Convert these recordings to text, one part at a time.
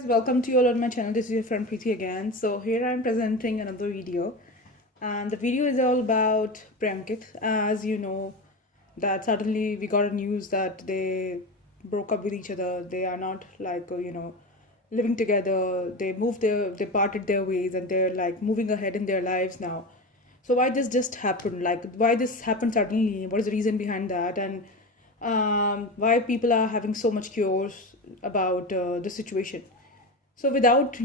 Guys, welcome to you all on my channel. This is your friend Preeti again. So here I am presenting another video, and the video is all about Premkit. As you know, that suddenly we got a news that they broke up with each other. They are not living together. They parted their ways, and they're like moving ahead in their lives now. So why this just happened? Like why this happened suddenly? What is the reason behind that? And why people are having so much curious about the situation. So without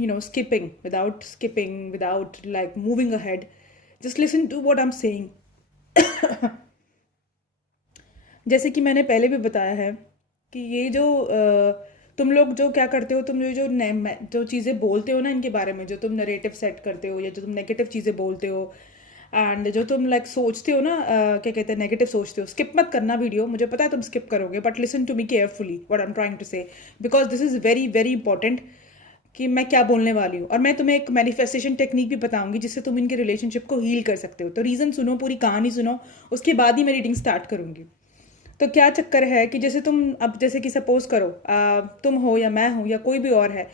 like moving ahead, just listen to what I'm saying. जैसे कि मैंने पहले भी बताया है कि ये जो तुम लोग जो क्या करते हो, तुम जो चीज़ें बोलते हो ना इनके बारे में, जो तुम नरेटिव सेट करते हो या जो तुम नेगेटिव चीज़ें बोलते हो एंड जो तुम लाइक सोचते हो ना, क्या कहते हैं, नेगेटिव सोचते हो, स्किप मत करना वीडियो। मुझे पता है तुम स्किप करोगे, but listen to me carefully what I am trying to say, because this is very very important कि मैं क्या बोलने वाली हूँ। और मैं तुम्हें एक मैनिफेस्टेशन टेक्निक भी बताऊंगी जिससे तुम इनके रिलेशनशिप को हील कर सकते हो। तो रीज़न सुनो, पूरी कहानी सुनो, उसके बाद ही मैं रीडिंग स्टार्ट करूंगी। तो क्या चक्कर है कि जैसे कि सपोज करो तुम हो या मैं हूँ या कोई भी और है,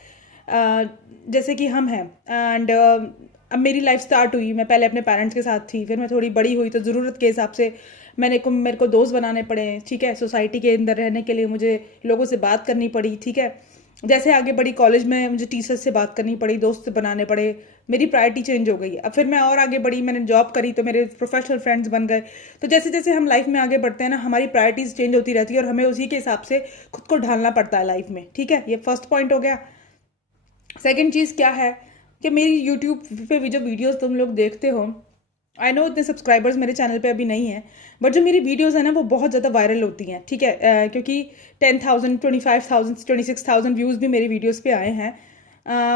जैसे कि हम हैं एंड अब मेरी लाइफ स्टार्ट हुई। मैं पहले अपने पेरेंट्स के साथ थी, फिर मैं थोड़ी बड़ी हुई तो ज़रूरत के हिसाब से मेरे को दोस्त बनाने पड़े, ठीक है। सोसाइटी के अंदर रहने के लिए मुझे लोगों से बात करनी पड़ी, ठीक है। जैसे आगे बड़ी कॉलेज में मुझे टीचर्स से बात करनी पड़ी, दोस्त बनाने पड़े, मेरी प्रायोरिटी चेंज हो गई। अब फिर मैं और आगे बढ़ी, मैंने जॉब करी तो मेरे प्रोफेशनल फ्रेंड्स बन गए। तो जैसे जैसे हम लाइफ में आगे बढ़ते हैं ना, हमारी प्रायोरिटीज़ चेंज होती रहती है और हमें उसी के हिसाब से खुद को ढालना पड़ता है लाइफ में, ठीक है। ये फर्स्ट पॉइंट हो गया। सेकेंड चीज़ क्या है कि मेरी यूट्यूब पे भी जो वीडियोज़ तुम लोग देखते हो, आई नो इतने सब्सक्राइबर्स मेरे चैनल पे अभी नहीं है, बट जो मेरी वीडियोज़ है ना वो बहुत ज़्यादा वायरल होती हैं, ठीक है। क्योंकि 10,000 25,000 26,000 व्यूज़ भी मेरी वीडियोज़ पे आए हैं,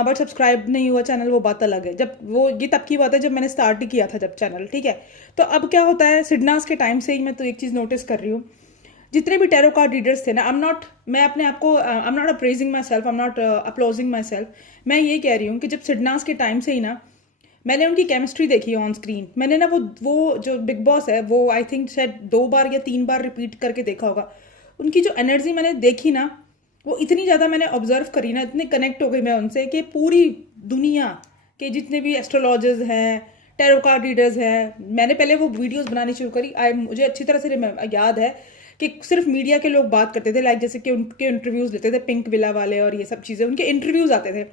बट सब्सक्राइब नहीं हुआ चैनल, वो बात अलग है। जब वो ये तब की बात है जब मैंने स्टार्ट ही किया था जब चैनल, ठीक है। तो अब क्या होता है, सिडनास के टाइम से ही मैं तो एक चीज़ नोटिस कर रही हूँ, जितने भी टैरो कार्ड रीडर्स थे ना, मैं अपने आप को I am not appraising myself, I am not apologising myself. मैं ये कह रही हूँ कि जब सिडनास के टाइम से ही ना मैंने उनकी केमिस्ट्री देखी ऑन स्क्रीन। मैंने ना वो जो बिग बॉस है वो आई थिंक शायद 2 बार या 3 बार रिपीट करके देखा होगा। उनकी जो एनर्जी मैंने देखी ना, वो इतनी ज़्यादा मैंने ऑब्जर्व करी ना, इतने कनेक्ट हो गई मैं उनसे कि पूरी दुनिया के जितने भी एस्ट्रोलॉजर्स हैं, टैरो कार्ड रीडर्स हैं, मैंने पहले वो वीडियोस बनानी शुरू करी। मुझे अच्छी तरह से याद है कि सिर्फ मीडिया के लोग बात करते थे, लाइक जैसे कि उनके इंटरव्यूज़ लेते थे, पिंक विला वाले और ये सब चीज़ें, उनके इंटरव्यूज़ आते थे।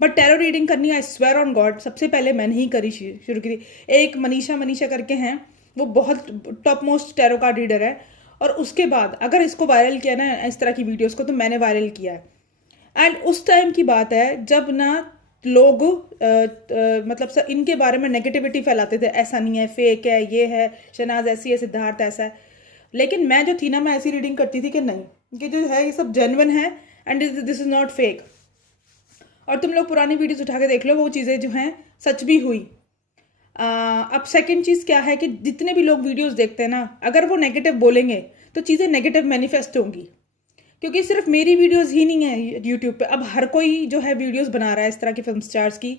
बट टैरो रीडिंग करनी, आई स्वेयर ऑन गॉड, सबसे पहले मैंने ही करी, शुरू की थी। एक मनीषा करके हैं, वो बहुत top most tarot card reader है। और उसके बाद अगर इसको वायरल किया ना इस तरह की वीडियोस को, तो मैंने वायरल किया है। एंड उस टाइम की बात है जब ना लोग मतलब इनके बारे में नेगेटिविटी फैलाते थे, ऐसा नहीं है, फेक है, ये है, शहनाज ऐसी है, सिद्धार्थ ऐसा है। लेकिन मैं जो थी ना, मैं ऐसी रीडिंग करती थी कि नहीं, कि जो है ये सब जेन्युइन है and this is not fake. और तुम लोग पुरानी वीडियोस उठा के देख लो, वो चीज़ें जो हैं सच भी हुई। अब सेकंड चीज़ क्या है कि जितने भी लोग वीडियोस देखते हैं ना, अगर वो नेगेटिव बोलेंगे तो चीज़ें नेगेटिव मैनिफेस्ट होंगी। क्योंकि सिर्फ मेरी वीडियोस ही नहीं है यूट्यूब पे, अब हर कोई जो है वीडियोस बना रहा है इस तरह की फिल्म स्टार्स की,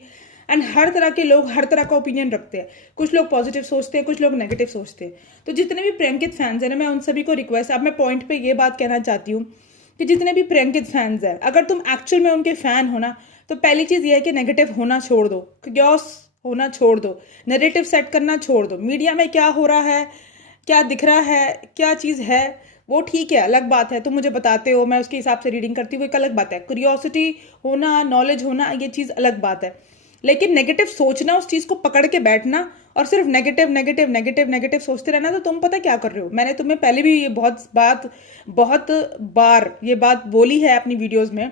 एंड हर तरह के लोग हर तरह का ओपिनियन रखते हैं। कुछ लोग पॉजिटिव सोचते हैं, कुछ लोग नेगेटिव सोचते हैं। तो जितने भी प्रेमकित फैंस हैं ना, मैं उन सभी को रिक्वेस्ट, अब मैं पॉइंट पे ये बात कहना चाहती हूँ कि जितने भी प्रेमकित फैंस हैं, अगर तुम एक्चुअल में उनके फैन हो ना, तो पहली चीज़ ये है कि नेगेटिव होना छोड़ दो, क्योस होना छोड़ दो, नैरेटिव सेट करना छोड़ दो। मीडिया में क्या हो रहा है, क्या दिख रहा है, क्या चीज़ है, वो ठीक है, अलग बात है। तुम मुझे बताते हो, मैं उसके हिसाब से रीडिंग करती हूँ, एक अलग बात है। क्यूरियोसिटी होना, नॉलेज होना, ये चीज़ अलग बात है। लेकिन नेगेटिव सोचना, उस चीज़ को पकड़ के बैठना और सिर्फ नेगेटिव नेगेटिव नेगेटिव नेगेटिव सोचते रहना, तो तुम पता क्या कर रहे हो। मैंने तुम्हें पहले भी ये बहुत बार ये बात बोली है अपनी वीडियोज़ में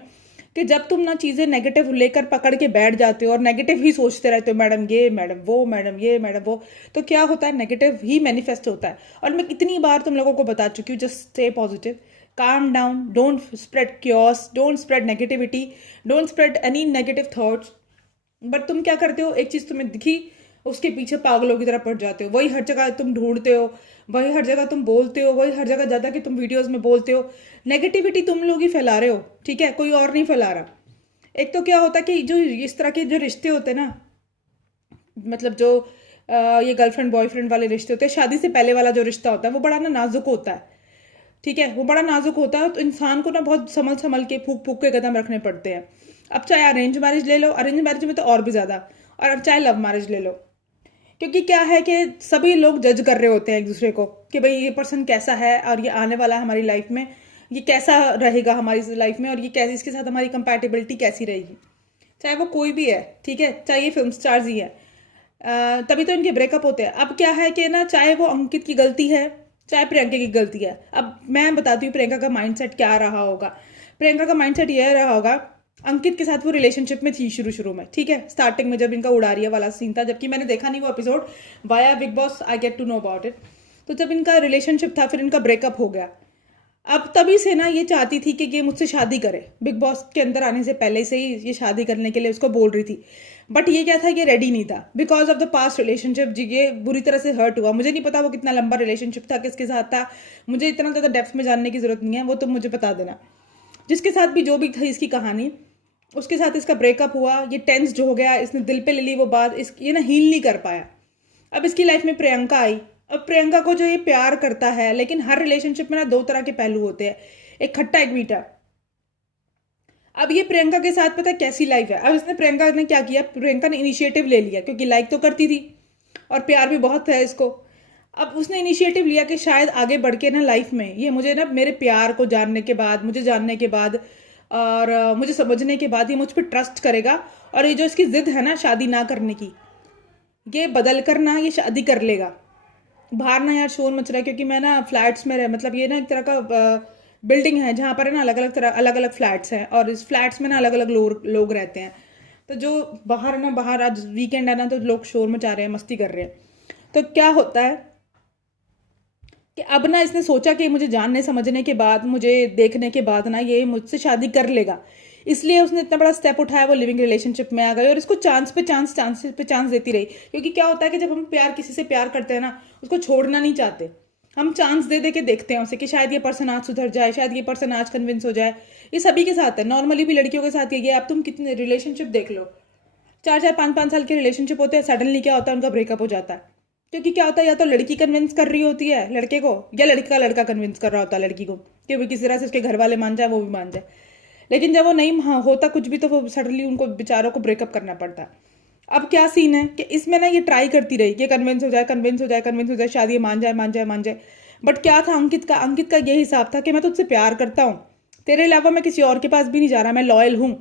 कि जब तुम ना चीज़ें नेगेटिव लेकर पकड़ के बैठ जाते हो और नेगेटिव ही सोचते रहते हो, मैडम ये, मैडम वो, मैडम ये, मैडम वो, तो क्या होता है, नेगेटिव ही मैनिफेस्ट होता है। और मैं कितनी बार तुम लोगों को बता चुकी हूँ, just stay positive, calm down, don't spread chaos, don't spread negativity, don't spread any negative thoughts। But तुम क्या करते हो, एक चीज़ तुम्हें दिखी, उसके पीछे पागलों की तरह पड़ जाते हो, वही हर जगह तुम ढूंढते हो, वही हर जगह तुम बोलते हो, वही हर जगह ज़्यादा कि तुम वीडियोस में बोलते हो। नेगेटिविटी तुम लोग ही फैला रहे हो, ठीक है, कोई और नहीं फैला रहा। एक तो क्या होता है कि जो इस तरह के जो रिश्ते होते हैं ना, मतलब जो ये गर्लफ्रेंड बॉयफ्रेंड वाले रिश्ते होते हैं, शादी से पहले वाला जो रिश्ता होता है वो बड़ा ना नाजुक होता है, ठीक है, वो बड़ा नाजुक होता है। तो इंसान को ना बहुत संभल संभल के, फूक फूक के कदम रखने पड़ते हैं। अब चाहे अरेंज मैरिज ले लो, अरेंज मैरिज में तो और भी ज़्यादा, और चाहे लव मैरिज ले लो, क्योंकि क्या है कि सभी लोग जज कर रहे होते हैं एक दूसरे को कि भाई ये पर्सन कैसा है और ये आने वाला है हमारी लाइफ में, ये कैसा रहेगा हमारी लाइफ में, और ये कैसे इसके साथ हमारी कंपैटिबिलिटी कैसी रहेगी, चाहे वो कोई भी है, ठीक है, चाहे ये फिल्म स्टार्स ही है। तभी तो इनके ब्रेकअप होते हैं। अब क्या है कि ना, चाहे वो अंकित की गलती है चाहे प्रियंका की गलती है, अब मैं बताती हूँ प्रियंका का माइंडसेट क्या रहा होगा। प्रियंका का माइंडसेट यह रहा होगा, अंकित के साथ वो रिलेशनशिप में थी शुरू में, ठीक है, स्टार्टिंग में जब इनका उड़ारिया वाला सीन था, जबकि मैंने देखा नहीं वो episode, via Bigg Boss I get to know about it. तो जब इनका रिलेशनशिप था, फिर इनका ब्रेकअप हो गया। अब तभी से ना ये चाहती थी कि ये मुझसे शादी करे, बिग बॉस के अंदर आने से पहले से ही ये शादी करने के लिए उसको बोल रही थी, बट ये क्या था, ये रेडी नहीं था because of the past relationship. जी ये बुरी तरह से हर्ट हुआ। मुझे नहीं पता वो कितना लंबा रिलेशनशिप था, किसके साथ था, मुझे इतना ज़्यादा डेप्थ में जानने की जरूरत नहीं है, वो तुम मुझे बता देना। जिसके साथ भी जो भी थी इसकी कहानी, उसके साथ इसका ब्रेकअप हुआ, ये टेंस्ड हो गया, इसने दिल पे ले ली वो बात, इस ये ना हील नहीं कर पाया। अब इसकी लाइफ में प्रियंका आई। अब प्रियंका को जो ये प्यार करता है, लेकिन हर रिलेशनशिप में ना दो तरह के पहलू होते हैं, एक खट्टा एक मीठा। अब ये प्रियंका के साथ पता है कैसी लाइफ है। अब इसने प्रियंका ने क्या किया, प्रियंका ने इनिशिएटिव ले लिया, क्योंकि लाइक तो करती थी और प्यार भी बहुत है इसको। अब उसने इनिशिएटिव लिया कि शायद आगे बढ़ के ना लाइफ में ये मुझे ना मेरे प्यार को जानने के बाद, मुझे जानने के बाद और मुझे समझने के बाद ये मुझ पर ट्रस्ट करेगा, और ये जो इसकी जिद है ना शादी ना करने की, ये बदल कर ना ये शादी कर लेगा। बाहर ना यार शोर मच रहा है, क्योंकि मैं ना फ्लैट्स में मतलब ये ना एक तरह का बिल्डिंग है जहाँ पर है ना अलग अलग फ्लैट्स हैं, और इस फ्लैट्स में ना अलग अलग लोग रहते हैं। तो जो बाहर ना, बाहर आज वीकेंड है ना, तो लोग शोर मचा रहे हैं, मस्ती कर रहे हैं। तो क्या होता है कि अब ना इसने सोचा कि मुझे जानने समझने के बाद, मुझे देखने के बाद ना ये मुझसे शादी कर लेगा, इसलिए उसने इतना बड़ा स्टेप उठाया, वो लिविंग रिलेशनशिप में आ गई और इसको चांस पे चांस देती रही। क्योंकि क्या होता है कि जब हम किसी से प्यार करते हैं ना, उसको छोड़ना नहीं चाहते, हम चांस दे दे के देखते हैं उसे कि शायद ये पर्सन आज सुधर जाए, शायद ये पर्सन आज कन्विंस हो जाए। ये सभी के साथ है, नॉर्मली भी लड़कियों के साथ ये। अब तुम कितने रिलेशनशिप देख लो, 4 4 5 5 साल के रिलेशनशिप होते हैं, सडनली क्या होता है, उनका ब्रेकअप हो जाता है। क्योंकि क्या होता है, या तो लड़की कन्विंस कर रही होती है लड़के को, या लड़का कन्विंस कर रहा होता है लड़की को कि वो किसी तरह से उसके घर वाले मान जाए, वो भी मान जाए। लेकिन जब वो नहीं होता कुछ भी, तो वो सडनली उनको बेचारों को ब्रेकअप करना पड़ता है। अब क्या सीन है कि इसमें ना ये ट्राई करती रही कि कन्विंस हो जाए, शादी मान जाए। बट क्या था अंकित का ये हिसाब था कि मैं तुझसे प्यार करता हूँ, तेरे अलावा मैं किसी और के पास भी नहीं जा रहा, मैं लॉयल हूँ,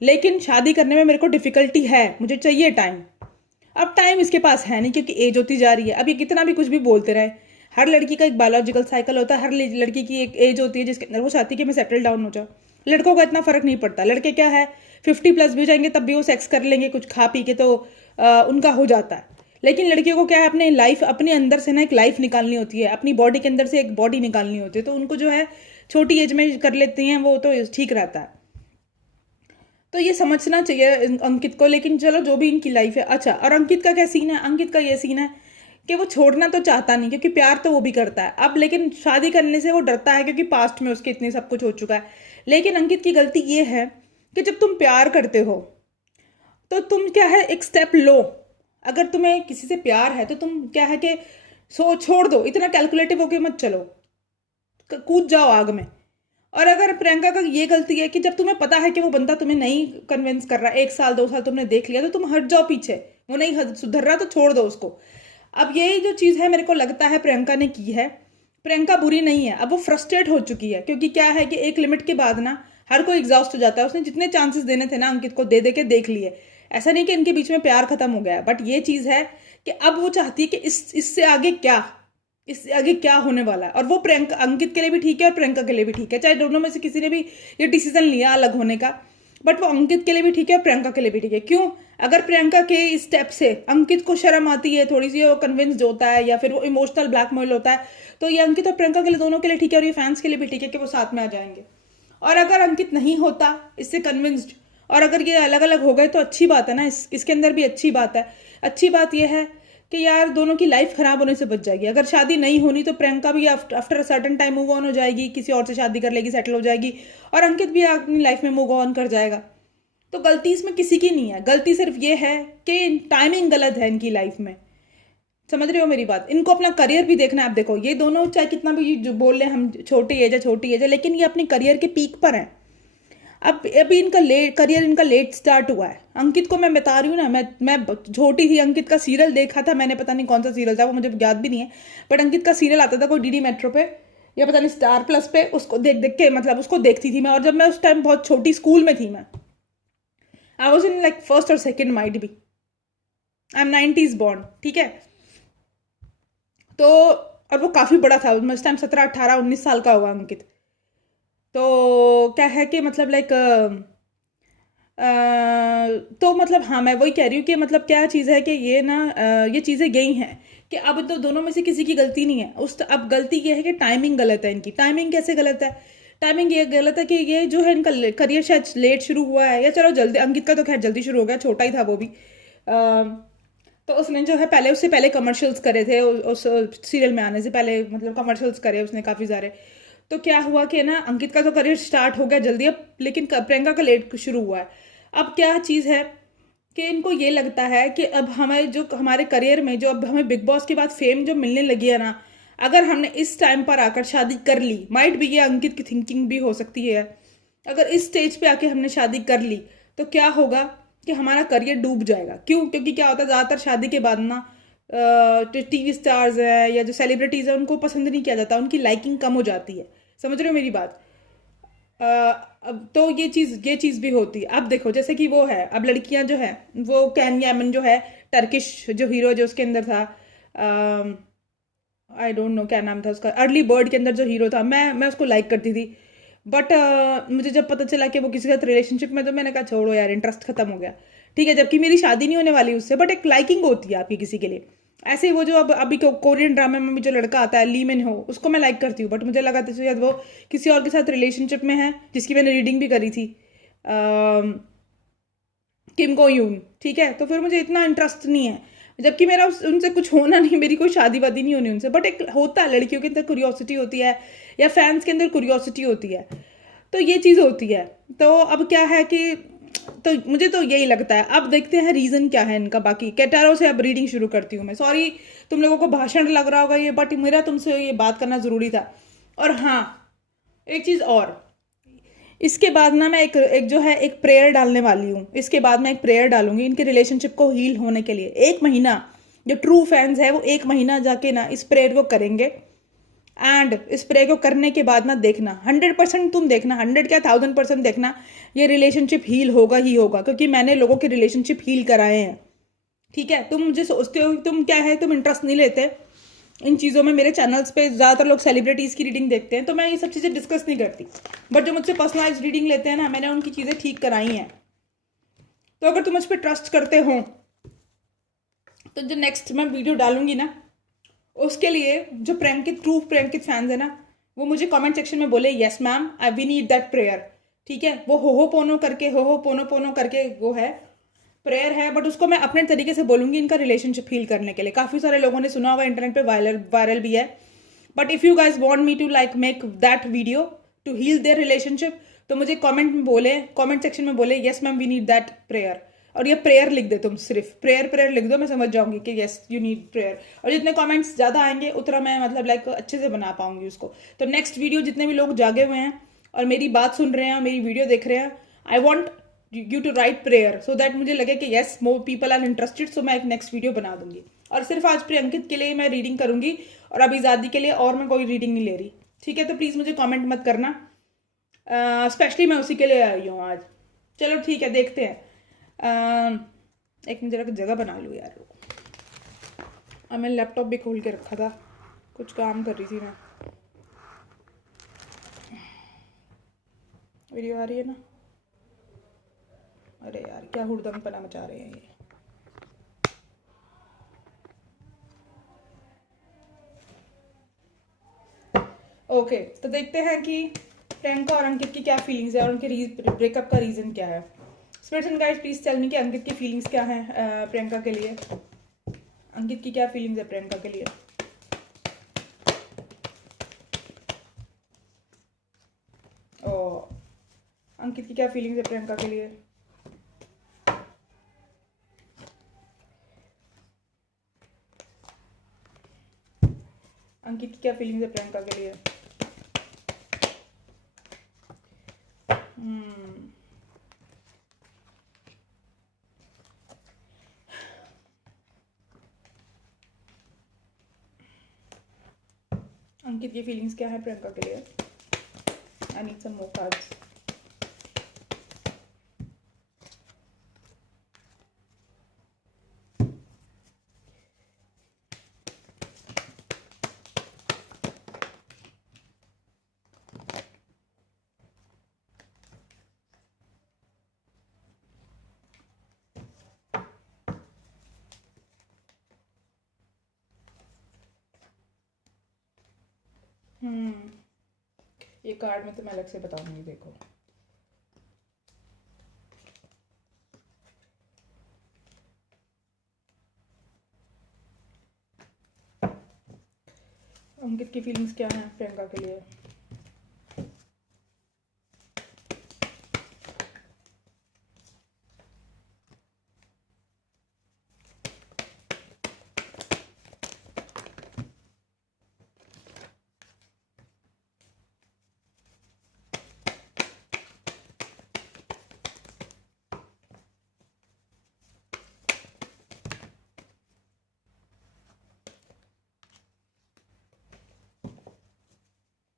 लेकिन शादी करने में मेरे को डिफिकल्टी है, मुझे चाहिए टाइम। अब टाइम इसके पास है नहीं, क्योंकि एज होती जा रही है। अब ये कितना भी कुछ भी बोलते रहे, हर लड़की का एक बायोलॉजिकल साइकिल होता है, हर लड़की की एक एज होती है जिसके अंदर वो चाहती है कि मैं सेटल डाउन हो जाऊँ। लड़कों का इतना फर्क नहीं पड़ता, लड़के क्या है 50+ भी हो जाएंगे तब भी वो सेक्स कर लेंगे कुछ खा पी के, तो उनका हो जाता है। लेकिन लड़कियों को क्या है, अपने लाइफ, अपने अंदर से ना एक लाइफ निकालनी होती है, अपनी बॉडी के अंदर से एक बॉडी निकालनी होती है, तो उनको जो है छोटी एज में कर लेती हैं वो, तो ठीक रहता है। तो ये समझना चाहिए अंकित को। लेकिन चलो जो भी इनकी लाइफ है। अच्छा, और अंकित का क्या सीन है, अंकित का ये सीन है कि वो छोड़ना तो चाहता नहीं, क्योंकि प्यार तो वो भी करता है अब, लेकिन शादी करने से वो डरता है, क्योंकि पास्ट में उसके इतने सब कुछ हो चुका है। लेकिन अंकित की गलती ये है कि जब तुम प्यार करते हो तो तुम क्या है, एक स्टेप लो। अगर तुम्हें किसी से प्यार है तो तुम क्या है कि छोड़ दो, इतना कैलकुलेटिव होके मत चलो, कूद जाओ आग में। और अगर प्रियंका का ये गलती है कि जब तुम्हें पता है कि वो बंदा तुम्हें नहीं कन्विंस कर रहा, 1 साल 2 साल तुमने देख लिया, तो तुम हट जाओ पीछे, वो नहीं सुधर रहा तो छोड़ दो उसको। अब यही जो चीज़ है मेरे को लगता है प्रियंका ने की है। प्रियंका बुरी नहीं है, अब वो फ्रस्ट्रेट हो चुकी है, क्योंकि क्या है कि एक लिमिट के बाद ना हर कोई एग्जॉस्ट हो जाता है। उसने जितने चांसेस देने थे ना अंकित को दे के देख लिए। ऐसा नहीं कि इनके बीच में प्यार खत्म हो गया, बट ये चीज़ है कि अब वो चाहती है कि इससे आगे क्या, इससे आगे क्या होने वाला है। और वो प्रियंका, अंकित के लिए भी ठीक है और प्रियंका के लिए भी ठीक है, चाहे दोनों में से किसी ने भी ये डिसीजन लिया अलग होने का, बट वो अंकित के लिए भी ठीक है और प्रियंका के लिए भी ठीक है। क्यों? अगर प्रियंका के इस स्टेप से अंकित को शर्म आती है थोड़ी सी, वो कन्विंस्ड होता है या फिर वो इमोशनल ब्लैकमेल होता है, तो ये अंकित और प्रियंका के लिए, दोनों के लिए ठीक है, और ये फैंस के लिए भी ठीक है कि वो साथ में आ जाएंगे। और अगर अंकित नहीं होता इससे कन्विंस्ड, और अगर ये अलग अलग हो गए तो अच्छी बात है ना, इसके अंदर भी अच्छी बात है। अच्छी बात यह है कि यार दोनों की लाइफ खराब होने से बच जाएगी। अगर शादी नहीं होनी तो प्रियंका भी after a certain time move on हो जाएगी, किसी और से शादी कर लेगी, सेटल हो जाएगी, और अंकित भी अपनी लाइफ में मूव ऑन कर जाएगा। तो गलती इसमें किसी की नहीं है, गलती सिर्फ ये है कि टाइमिंग गलत है इनकी लाइफ में। समझ रहे हो मेरी बात? इनको अपना करियर भी देखना है। आप देखो ये दोनों चाहे कितना भी जो बोल रहे हैं हम छोटी एज है, लेकिन ये अपने करियर के पीक पर हैं। अभी इनका करियर इनका लेट स्टार्ट हुआ है। अंकित को मैं बता रही हूँ ना, मैं छोटी थी, अंकित का सीरियल देखा था मैंने, पता नहीं कौन सा सीरियल था वो, मुझे याद भी नहीं है, बट अंकित का सीरियल आता था कोई डीडी मेट्रो पे या पता नहीं स्टार प्लस पे, उसको देख देख के मतलब उसको देखती थी मैं। और जब मैं उस टाइम बहुत छोटी स्कूल में थी, मैं I was in like first और second might be, I am 90s born, ठीक है। तो और वो काफ़ी बड़ा था उस टाइम, 17 18 19 साल का होगा अंकित। तो क्या है कि मतलब लाइक तो मतलब हाँ, मैं वही कह रही हूँ कि मतलब क्या चीज़ है कि ये ना ये चीज़ें गई हैं कि अब तो दोनों में से किसी की गलती नहीं है। अब गलती ये है कि टाइमिंग गलत है इनकी। टाइमिंग कैसे गलत है? टाइमिंग ये गलत है कि ये जो है इनका करियर शायद लेट शुरू हुआ है, या चलो जल्दी, अंकित का तो खैर जल्दी शुरू हो गया, छोटा ही था वो भी। तो उसने जो है पहले, उससे पहले कमर्शियल्स करे थे, उस सीरियल में आने से पहले मतलब कमर्शियल्स करे उसने काफ़ी सारे। तो क्या हुआ कि ना अंकित का तो करियर स्टार्ट हो गया जल्दी अब, लेकिन प्रियंका का लेट शुरू हुआ है। अब क्या चीज़ है कि इनको ये लगता है कि अब हमारे करियर में जो अब हमें बिग बॉस के बाद फेम जो मिलने लगी है ना, अगर हमने इस टाइम पर आकर शादी कर ली, माइट भी ये अंकित की थिंकिंग भी हो सकती है, अगर इस स्टेज पे आके हमने शादी कर ली तो क्या होगा कि हमारा करियर डूब जाएगा। क्यों? क्योंकि क्या होता है ज़्यादातर शादी के बाद ना टीवी स्टार्स है या जो सेलिब्रिटीज़ है उनको पसंद नहीं किया जाता, उनकी लाइकिंग कम हो जाती है। समझ रहे हो मेरी बात? अब तो ये चीज़ भी होती है। अब देखो जैसे कि वो है, अब लड़कियां जो है, वो कैन यामन जो है, टर्किश जो हीरो जो उसके अंदर था, आई डोंट नो क्या नाम था उसका, अर्ली बर्ड के अंदर जो हीरो था, मैं उसको लाइक करती थी। बट मुझे जब पता चला कि वो किसी के साथ रिलेशनशिप में, तो मैंने कहा छोड़ो यार, इंटरेस्ट खत्म हो गया। ठीक है, जबकि मेरी शादी नहीं होने वाली उससे, बट एक लाइकिंग होती है आपकी किसी के लिए। ऐसे ही वो जो अब अभी कोरियन ड्रामा में भी जो लड़का आता है ली मिन हो, उसको मैं लाइक करती हूँ, बट मुझे लगा था शायद वो किसी और के साथ रिलेशनशिप में है, जिसकी मैंने रीडिंग भी करी थी, किम को यून। ठीक है, तो फिर मुझे इतना इंटरेस्ट नहीं है, जबकि मेरा उनसे कुछ होना नहीं, मेरी कोई शादी वादी नहीं होनी उनसे, बट एक होता है लड़कियों के अंदर क्यूरियोसिटी होती है, या फैंस के अंदर क्यूरियोसिटी होती है, तो ये चीज़ होती है। तो अब क्या है कि तो मुझे तो यही लगता है। अब देखते हैं रीज़न क्या है इनका। बाकी कैटारो से अब रीडिंग शुरू करती हूँ मैं। सॉरी तुम लोगों को भाषण लग रहा होगा ये, बट मेरा तुमसे ये बात करना ज़रूरी था। और हाँ, एक चीज़ और, इसके बाद ना मैं एक जो है एक प्रेयर डालने वाली हूँ। इसके बाद मैं एक प्रेयर डालूंगी इनके रिलेशनशिप को हील होने के लिए। 1 महीना, जो ट्रू फैंस है वो 1 महीना जाके ना इस प्रेयर को करेंगे, एंड इस प्रेयर को करने के बाद ना देखना, 100% तुम देखना, 100 क्या 1000% देखना, ये रिलेशनशिप हील होगा ही होगा, क्योंकि मैंने लोगों के रिलेशनशिप हील कराए हैं। ठीक है, तुम मुझे सोचते हो, तुम क्या है, तुम इंटरेस्ट नहीं लेते इन चीज़ों में। मेरे चैनल्स पे ज़्यादातर लोग सेलिब्रिटीज़ की रीडिंग देखते हैं, तो मैं ये सब चीज़ें डिस्कस नहीं करती, बट जो मुझसे पर्सनलाइज रीडिंग लेते हैं ना, मैंने उनकी चीज़ें ठीक कराई हैं। तो अगर तुम मुझ पर ट्रस्ट करते हो, तो जो नेक्स्ट मैं वीडियो डालूंगी ना, उसके लिए जो ट्रू प्रेंकित फैंस है ना, वो मुझे कमेंट सेक्शन में बोले yes ma'am, I we need that prayer. ठीक है, वो हो पोनो करके, हो पोनो पोनो करके वो है प्रेयर है, बट उसको मैं अपने तरीके से बोलूंगी इनका रिलेशनशिप हील करने के लिए। काफ़ी सारे लोगों ने सुना होगा, इंटरनेट पे वायरल भी है। But if you guys want me to like make that video to heal their relationship, तो मुझे कमेंट में बोले, कमेंट सेक्शन में बोले yes ma'am we need that prayer. और ये प्रेयर लिख दे, तुम सिर्फ प्रेयर लिख दो, मैं समझ जाऊंगी कि यस यू नीड प्रेयर। और जितने कमेंट्स ज़्यादा आएंगे उतना मैं मतलब लाइक अच्छे से बना पाऊंगी उसको। तो नेक्स्ट वीडियो जितने भी लोग जागे हुए हैं और मेरी बात सुन रहे हैं, मेरी वीडियो देख रहे हैं, I want you to write prayer, so that मुझे लगे कि yes more people are interested, so मैं एक नेक्स्ट वीडियो बना दूंगी। और सिर्फ आज प्रियंकित के लिए मैं रीडिंग करूंगी, और अभी आज़ादी के लिए और मैं कोई रीडिंग नहीं ले रही। ठीक है, तो प्लीज़ मुझे कमेंट मत करना, स्पेशली मैं उसी के लिए आई हूँ आज। चलो ठीक है, देखते हैं। एक जरा जगह बना लूँ यार। अब मैं लैपटॉप भी खोल के रखा था, कुछ काम कर रही थी मैं। वीडियो आ रही है ना? अरे यार क्या हुड़दंग पना मचा रहे हैं ये। ओके, तो देखते हैं कि प्रियंका और अंकित की क्या फीलिंग्स है और उनके ब्रेकअप का रीज़न क्या है। Spirits and guides please tell me कि अंकित की फीलिंग्स क्या है प्रियंका के लिए। अंकित की क्या फीलिंग्स है प्रियंका के लिए। ओ, अंकित की क्या फीलिंग्स है प्रियंका के लिए। अंकित की क्या फीलिंग्स है प्रियंका के लिए। अंकित की फीलिंग्स क्या है प्रियंका के लिए? I need some more cards. ये कार्ड में तो मैं अलग से बताऊंगी, देखो. अंकित की फीलिंग्स क्या हैं प्रियंका के लिए?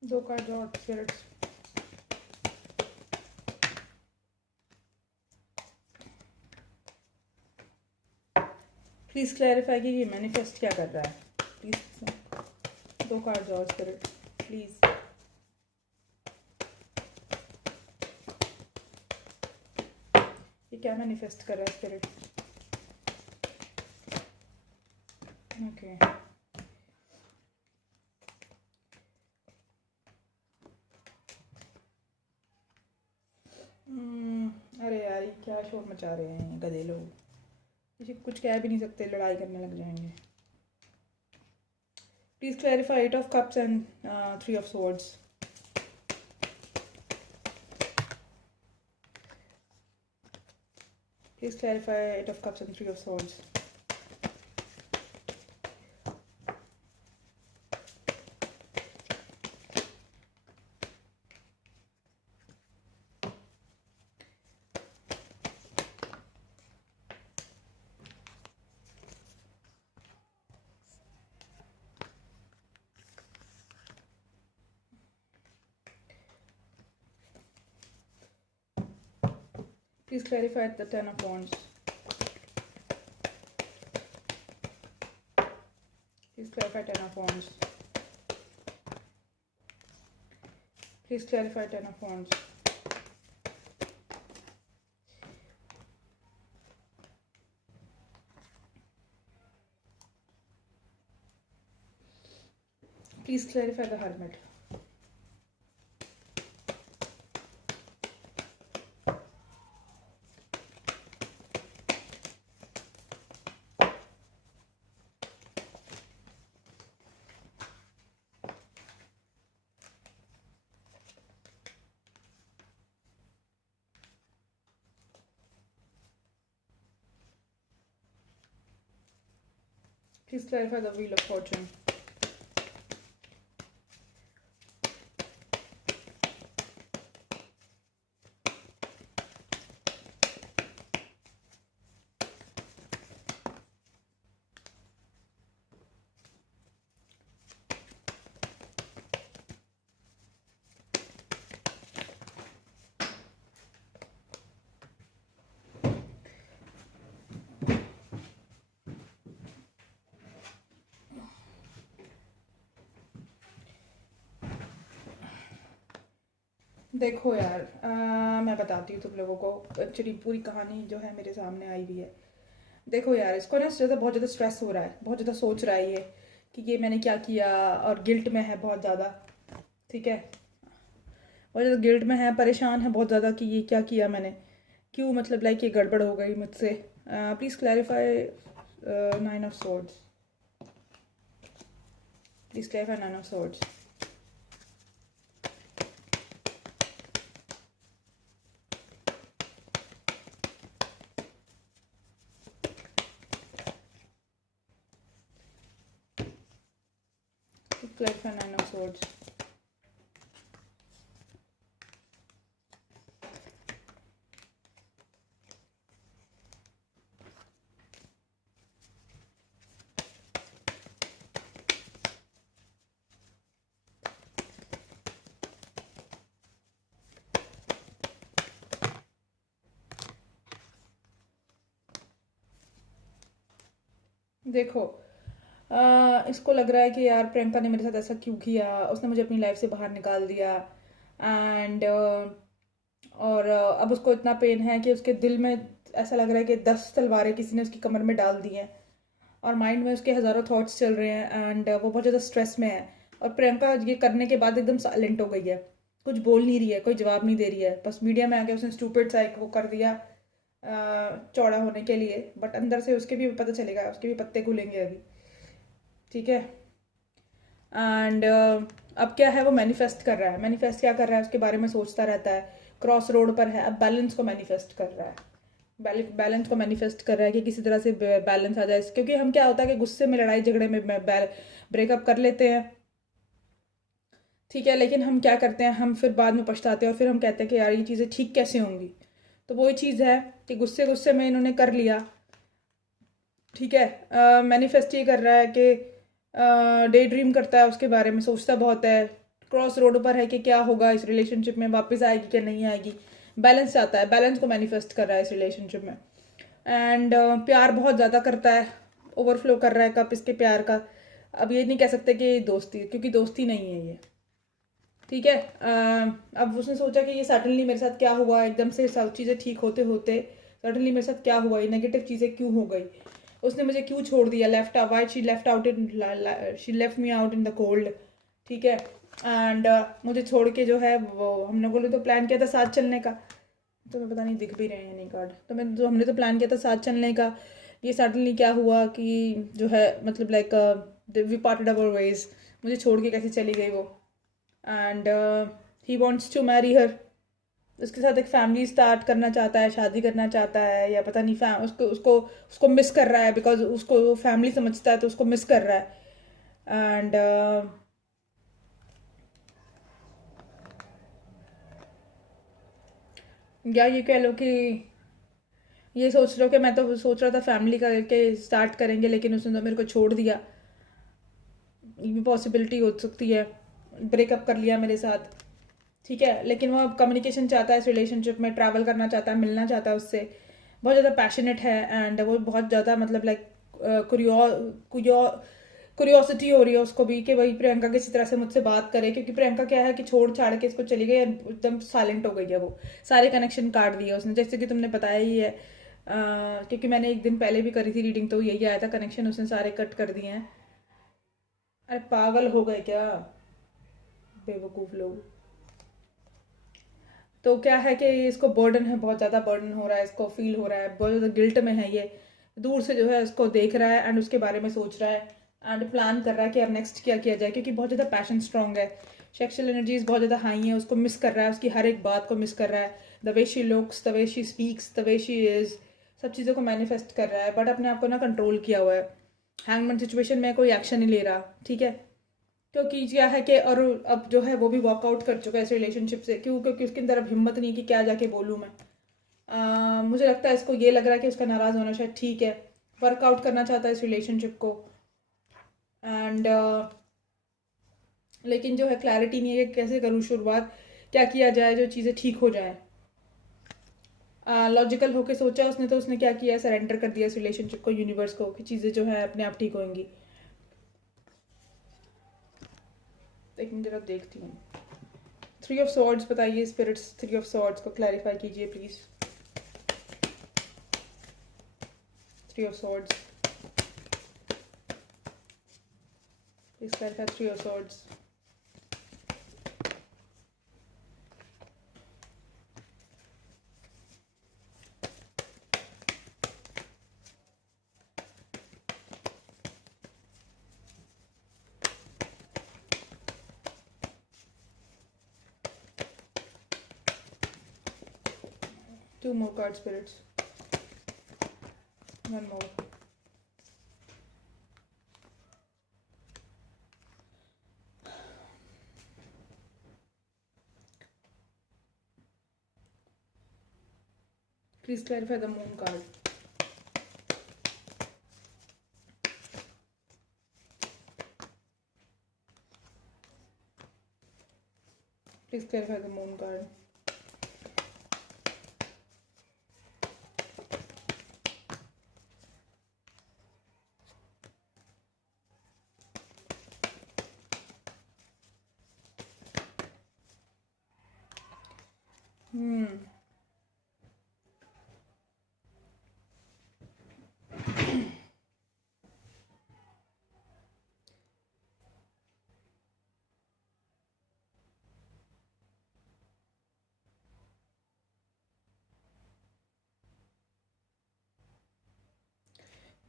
दो कार्ड और स्पिरिट्स. प्लीज़ क्लैरिफाई कि ये मैनिफेस्ट क्या कर रहा है. प्लीज़ दो कार्ड और स्पिरिट प्लीज़. ये क्या मैनिफेस्ट कर रहा है स्पिरिट? ओके. अरे यार, ये क्या शोर मचा रहे हैं गधे लोग. किसी कुछ कह भी नहीं सकते, लड़ाई करने लग जाएंगे. Please clarify eight of cups and 3 of swords. Please clarify 8 of cups and 3 of swords. Please clarify the 10 of wands. Please clarify 10 of wands. Please clarify 10 of wands. Please clarify the hermit. Please clarify the wheel of fortune. देखो यार, मैं बताती हूँ तुम लोगों को. Actually पूरी कहानी जो है मेरे सामने आई हुई है. देखो यार, इसको ना बहुत ज़्यादा स्ट्रेस हो रहा है, बहुत ज़्यादा सोच रहा है ये कि ये मैंने क्या किया, और गिल्ट में है बहुत ज़्यादा. ठीक है, बहुत ज़्यादा गिल्ट में है, परेशान है बहुत ज़्यादा कि ये क्या किया मैंने, क्यों, मतलब लाइक ये गड़बड़ हो गई मुझसे. Please clarify 9 of swords. Please clarify 9 of swords. Clarify 9 of swords. देखो, इसको लग रहा है कि यार प्रियंका ने मेरे साथ ऐसा क्यों किया, उसने मुझे अपनी लाइफ से बाहर निकाल दिया। एंड और अब उसको इतना पेन है कि उसके दिल में ऐसा लग रहा है कि 10 तलवारें किसी ने उसकी कमर में डाल दी हैं, और माइंड में उसके हज़ारों थॉट्स चल रहे हैं, एंड वो बहुत ज़्यादा स्ट्रेस में है। और प्रियंका ये करने के बाद एकदम साइलेंट हो गई है, कुछ बोल नहीं रही है, कोई जवाब नहीं दे रही है, बस मीडिया में आके उसने स्टूपिड सा एक वो कर दिया चौड़ा होने के लिए, बट अंदर से उसके भी पता चलेगा, उसके भी पत्ते खुलेंगे अभी। ठीक है। एंड अब क्या है, वो मैनिफेस्ट कर रहा है। मैनिफेस्ट क्या कर रहा है, उसके बारे में सोचता रहता है, क्रॉस रोड पर है, अब बैलेंस को मैनिफेस्ट कर रहा है। बैलेंस को मैनिफेस्ट कर रहा है कि किसी तरह से बैलेंस आ जाए, क्योंकि हम क्या होता है कि गुस्से में लड़ाई झगड़े में ब्रेकअप कर लेते हैं। ठीक है, लेकिन हम क्या करते हैं, हम फिर बाद में पछताते हैं और फिर हम कहते हैं कि यार ये चीज़ें ठीक कैसे होंगी। तो वही चीज़ है कि गुस्से गुस्से में इन्होंने कर लिया। ठीक है, मैनिफेस्ट ये कर रहा है कि डे ड्रीम करता है, उसके बारे में सोचता बहुत है, क्रॉस रोड पर है कि क्या होगा इस रिलेशनशिप में, वापस आएगी क्या नहीं आएगी। बैलेंस चाहता है, बैलेंस को मैनिफेस्ट कर रहा है इस रिलेशनशिप में। एंड प्यार बहुत ज़्यादा करता है, ओवरफ्लो कर रहा है कप इसके प्यार का। अब ये नहीं कह सकते कि दोस्ती, क्योंकि दोस्ती नहीं है ये। ठीक है, अब उसने सोचा कि ये सडनली मेरे साथ क्या हुआ, एकदम से सब चीज़ें ठीक होते होते सडनली मेरे साथ क्या हुआ, ये नेगेटिव चीज़ें क्यों हो गई, उसने मुझे क्यों छोड़ दिया, left why she left out in she left me out in the cold. ठीक है, एंड मुझे छोड़ के जो है वो, हम लोगों ने तो प्लान किया था साथ चलने का, तो मैं पता नहीं दिख भी रहे हैं नहीं कार्ड, तो मैं जो हमने तो प्लान किया था साथ चलने का, ये सडनली क्या हुआ कि जो है मतलब like we parted our ways, मुझे छोड़ के कैसे चली गई वो। And he wants to marry her, उसके साथ एक फैमिली स्टार्ट करना चाहता है, शादी करना चाहता है, या पता नहीं उसको उसको उसको मिस कर रहा है, बिकॉज उसको वो फैमिली समझता है तो उसको मिस कर रहा है। एंड या ये कह लो कि ये सोच लो कि मैं तो सोच रहा था फैमिली करके स्टार्ट करेंगे, लेकिन उसने तो मेरे को छोड़ दिया, ये भी पॉसिबिलिटी हो सकती है, ब्रेकअप कर लिया मेरे साथ। ठीक है, लेकिन वो कम्युनिकेशन चाहता है इस रिलेशनशिप में, ट्रैवल करना चाहता है, मिलना चाहता है उससे, बहुत ज़्यादा पैशनेट है। एंड वो बहुत ज़्यादा मतलब लाइक क्यूरियोसिटी हो रही है उसको भी कि भाई प्रियंका किसी तरह से मुझसे बात करे, क्योंकि प्रियंका क्या है कि छोड़ छाड़ के इसको चली गई, एकदम साइलेंट हो गई है वो, सारे कनेक्शन काट दिए उसने, जैसे कि तुमने बताया ही है। क्योंकि मैंने एक दिन पहले भी करी थी रीडिंग, तो यही आया था, कनेक्शन उसने सारे कट कर दिए हैं। अरे पागल हो गए क्या, बेवकूफ़ लोग। तो क्या है कि इसको बर्डन है, बहुत ज़्यादा बर्डन हो रहा है, इसको फील हो रहा है, बहुत ज़्यादा गिल्ट में है ये, दूर से जो है उसको देख रहा है एंड उसके बारे में सोच रहा है, एंड प्लान कर रहा है कि अब नेक्स्ट क्या किया जाए, क्योंकि बहुत ज़्यादा पैशन स्ट्रॉन्ग है, सेक्शुअल एनर्जीज बहुत ज़्यादा हाई है, उसको मिस कर रहा है, उसकी हर एक बात को मिस कर रहा है, the way she looks, the way she speaks, the way she is, सब चीज़ों को मैनिफेस्ट कर रहा है, बट अपने आप को ना कंट्रोल किया हुआ है। हैंगमैन सिचुएशन में कोई एक्शन नहीं ले रहा। ठीक है, क्योंकि क्या है कि और अब जो है वो भी वॉकआउट कर चुका है इस रिलेशनशिप से, क्यों, क्योंकि उसके अंदर अब हिम्मत नहीं कि क्या जाके बोलूँ मैं। मुझे लगता है इसको ये लग रहा है कि उसका नाराज़ होना शायद ठीक है, वर्कआउट करना चाहता है इस रिलेशनशिप को। एंड लेकिन जो है क्लैरिटी नहीं है कि कैसे करूँ शुरुआत, क्या किया जाए जो चीज़ें ठीक हो जाए। लॉजिकल होके सोचा उसने, तो उसने क्या किया, सरेंडर कर दिया इस रिलेशनशिप को, यूनिवर्स को, कि चीज़ें जो है अपने आप ठीक होंगी। एक मिनट अब देखती हूँ। 3 ऑफ सॉर्ड्स बताइए स्पिरिट्स, 3 ऑफ सॉर्ड्स को क्लैरिफाई कीजिए please. 3 of swords, please clarify 3 of swords. Two more card spirits. One more. Please clarify the moon card. Please clarify the moon card.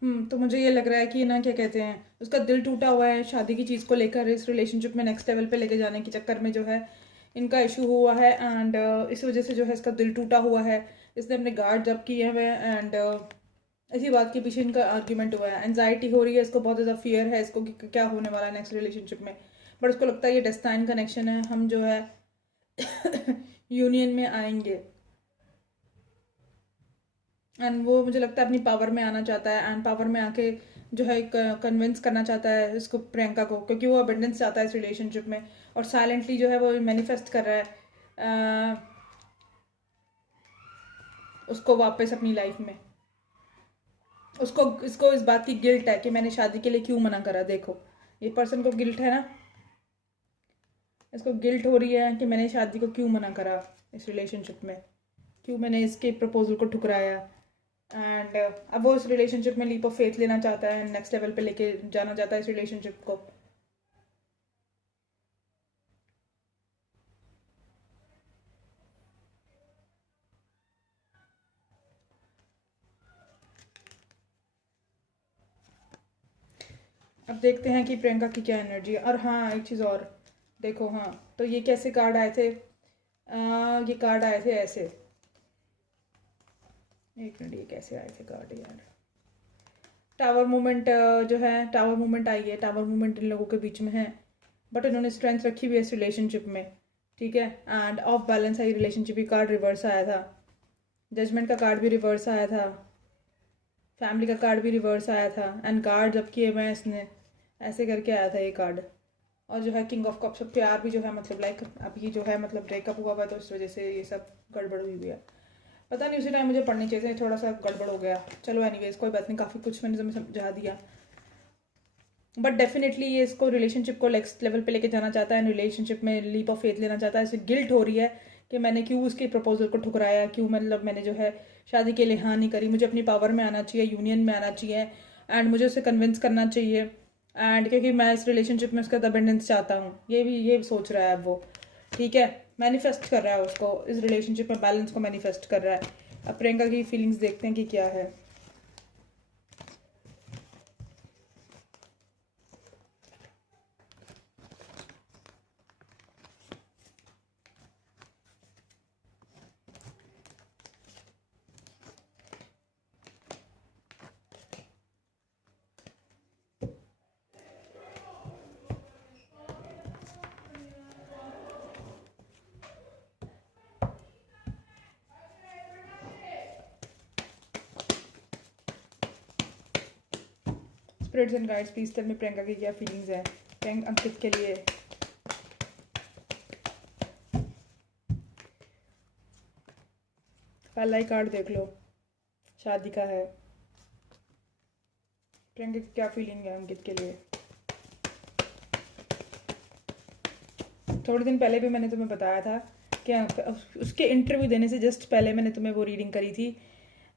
तो मुझे ये लग रहा है कि ना क्या कहते हैं, उसका दिल टूटा हुआ है शादी की चीज़ को लेकर, इस रिलेशनशिप में नेक्स्ट लेवल पे लेके जाने के चक्कर में जो है इनका इशू हुआ है। एंड इस वजह से जो है इसका दिल टूटा हुआ है। इसने अपने गार्ड जब्त किए हुए हैं एंड इसी बात के पीछे इनका आर्ग्यूमेंट हुआ है। एनजाइटी हो रही है इसको, बहुत ज़्यादा फियर है इसको कि क्या होने वाला है नेक्स्ट रिलेशनशिप में। बट उसको लगता है ये डेस्टाइन कनेक्शन है, हम जो है यूनियन में आएंगे। एंड वो मुझे लगता है अपनी पावर में आना चाहता है एंड पावर में आके जो है कन्विंस करना चाहता है इसको, प्रियंका को, क्योंकि वो अबंडेंस चाहता है इस रिलेशनशिप में और साइलेंटली जो है वो मैनिफेस्ट कर रहा है उसको वापस अपनी लाइफ में। उसको इसको इस बात की गिल्ट है कि मैंने शादी के लिए क्यों मना करा। देखो ये पर्सन को गिल्ट है ना, इसको गिल्ट हो रही है कि मैंने शादी को क्यों मना करा इस रिलेशनशिप में, क्यों मैंने इसके प्रपोजल को ठुकराया। एंड अब वो इस रिलेशनशिप में लीप ऑफ फेथ लेना चाहता है, नेक्स्ट लेवल पे लेके जाना चाहता है इस रिलेशनशिप को। अब देखते हैं कि प्रियंका की क्या एनर्जी है। और हाँ एक चीज़ और देखो, हाँ तो ये कैसे कार्ड आए थे, ये कार्ड आए थे ऐसे, एक मिनट ये कैसे आए थे कार्ड यार। टावर मूवमेंट जो है, टावर मूवमेंट आई है, टावर मूवमेंट इन लोगों के बीच में है बट इन्होंने स्ट्रेंथ रखी हुई है इस रिलेशनशिप में, ठीक है। End of balance I relationship की कार्ड रिवर्स आया था, जजमेंट का कार्ड भी रिवर्स आया था, फैमिली का कार्ड भी रिवर्स आया था एंड कार्ड जब किए मैं इसने ऐसे करके आया था ये कार्ड। और जो है किंग ऑफ कप्स, प्यार भी जो है मतलब लाइक अब ये जो है मतलब ब्रेकअप हुआ हुआ है तो इस वजह से ये सब गड़बड़ हुई हुई है। पता नहीं उसी टाइम मुझे पढ़नी चाहिए, थोड़ा सा गड़बड़ हो गया। चलो एनीवेज कोई बात नहीं, काफ़ी कुछ मैंने तुम्हें समझा दिया। बट डेफिनेटली ये इसको रिलेशनशिप को नेक्स्ट लेवल पे लेके जाना चाहता है, रिलेशनशिप में लीप ऑफ फेथ लेना चाहता है। इसे गिल्ट हो रही है कि मैंने क्यों उसके प्रपोजल को ठुकराया, क्यों मतलब मैंने जो है शादी के लिए हाँ नहीं करी। मुझे अपनी पावर में आना चाहिए, यूनियन में आना चाहिए एंड मुझे उसे कन्विंस करना चाहिए एंड क्योंकि मैं इस रिलेशनशिप में उसका डिपेंडेंस चाहता हूँ, ये सोच रहा है अब वो, ठीक है। मैनिफेस्ट कर रहा है उसको, इस रिलेशनशिप में बैलेंस को मैनिफेस्ट कर रहा है। अब प्रियंका की फीलिंग्स देखते हैं कि क्या है। Spirits and guides please tell me Priyanka की क्या फीलिंग्स है अंकित के लिए। पहला ही कार्ड देख लो, शादी का है। प्रियंका की क्या फीलिंग है अंकित के लिए। थोड़े दिन पहले भी मैंने तुम्हें बताया था कि उसके इंटरव्यू देने से जस्ट पहले मैंने तुम्हें वो रीडिंग करी थी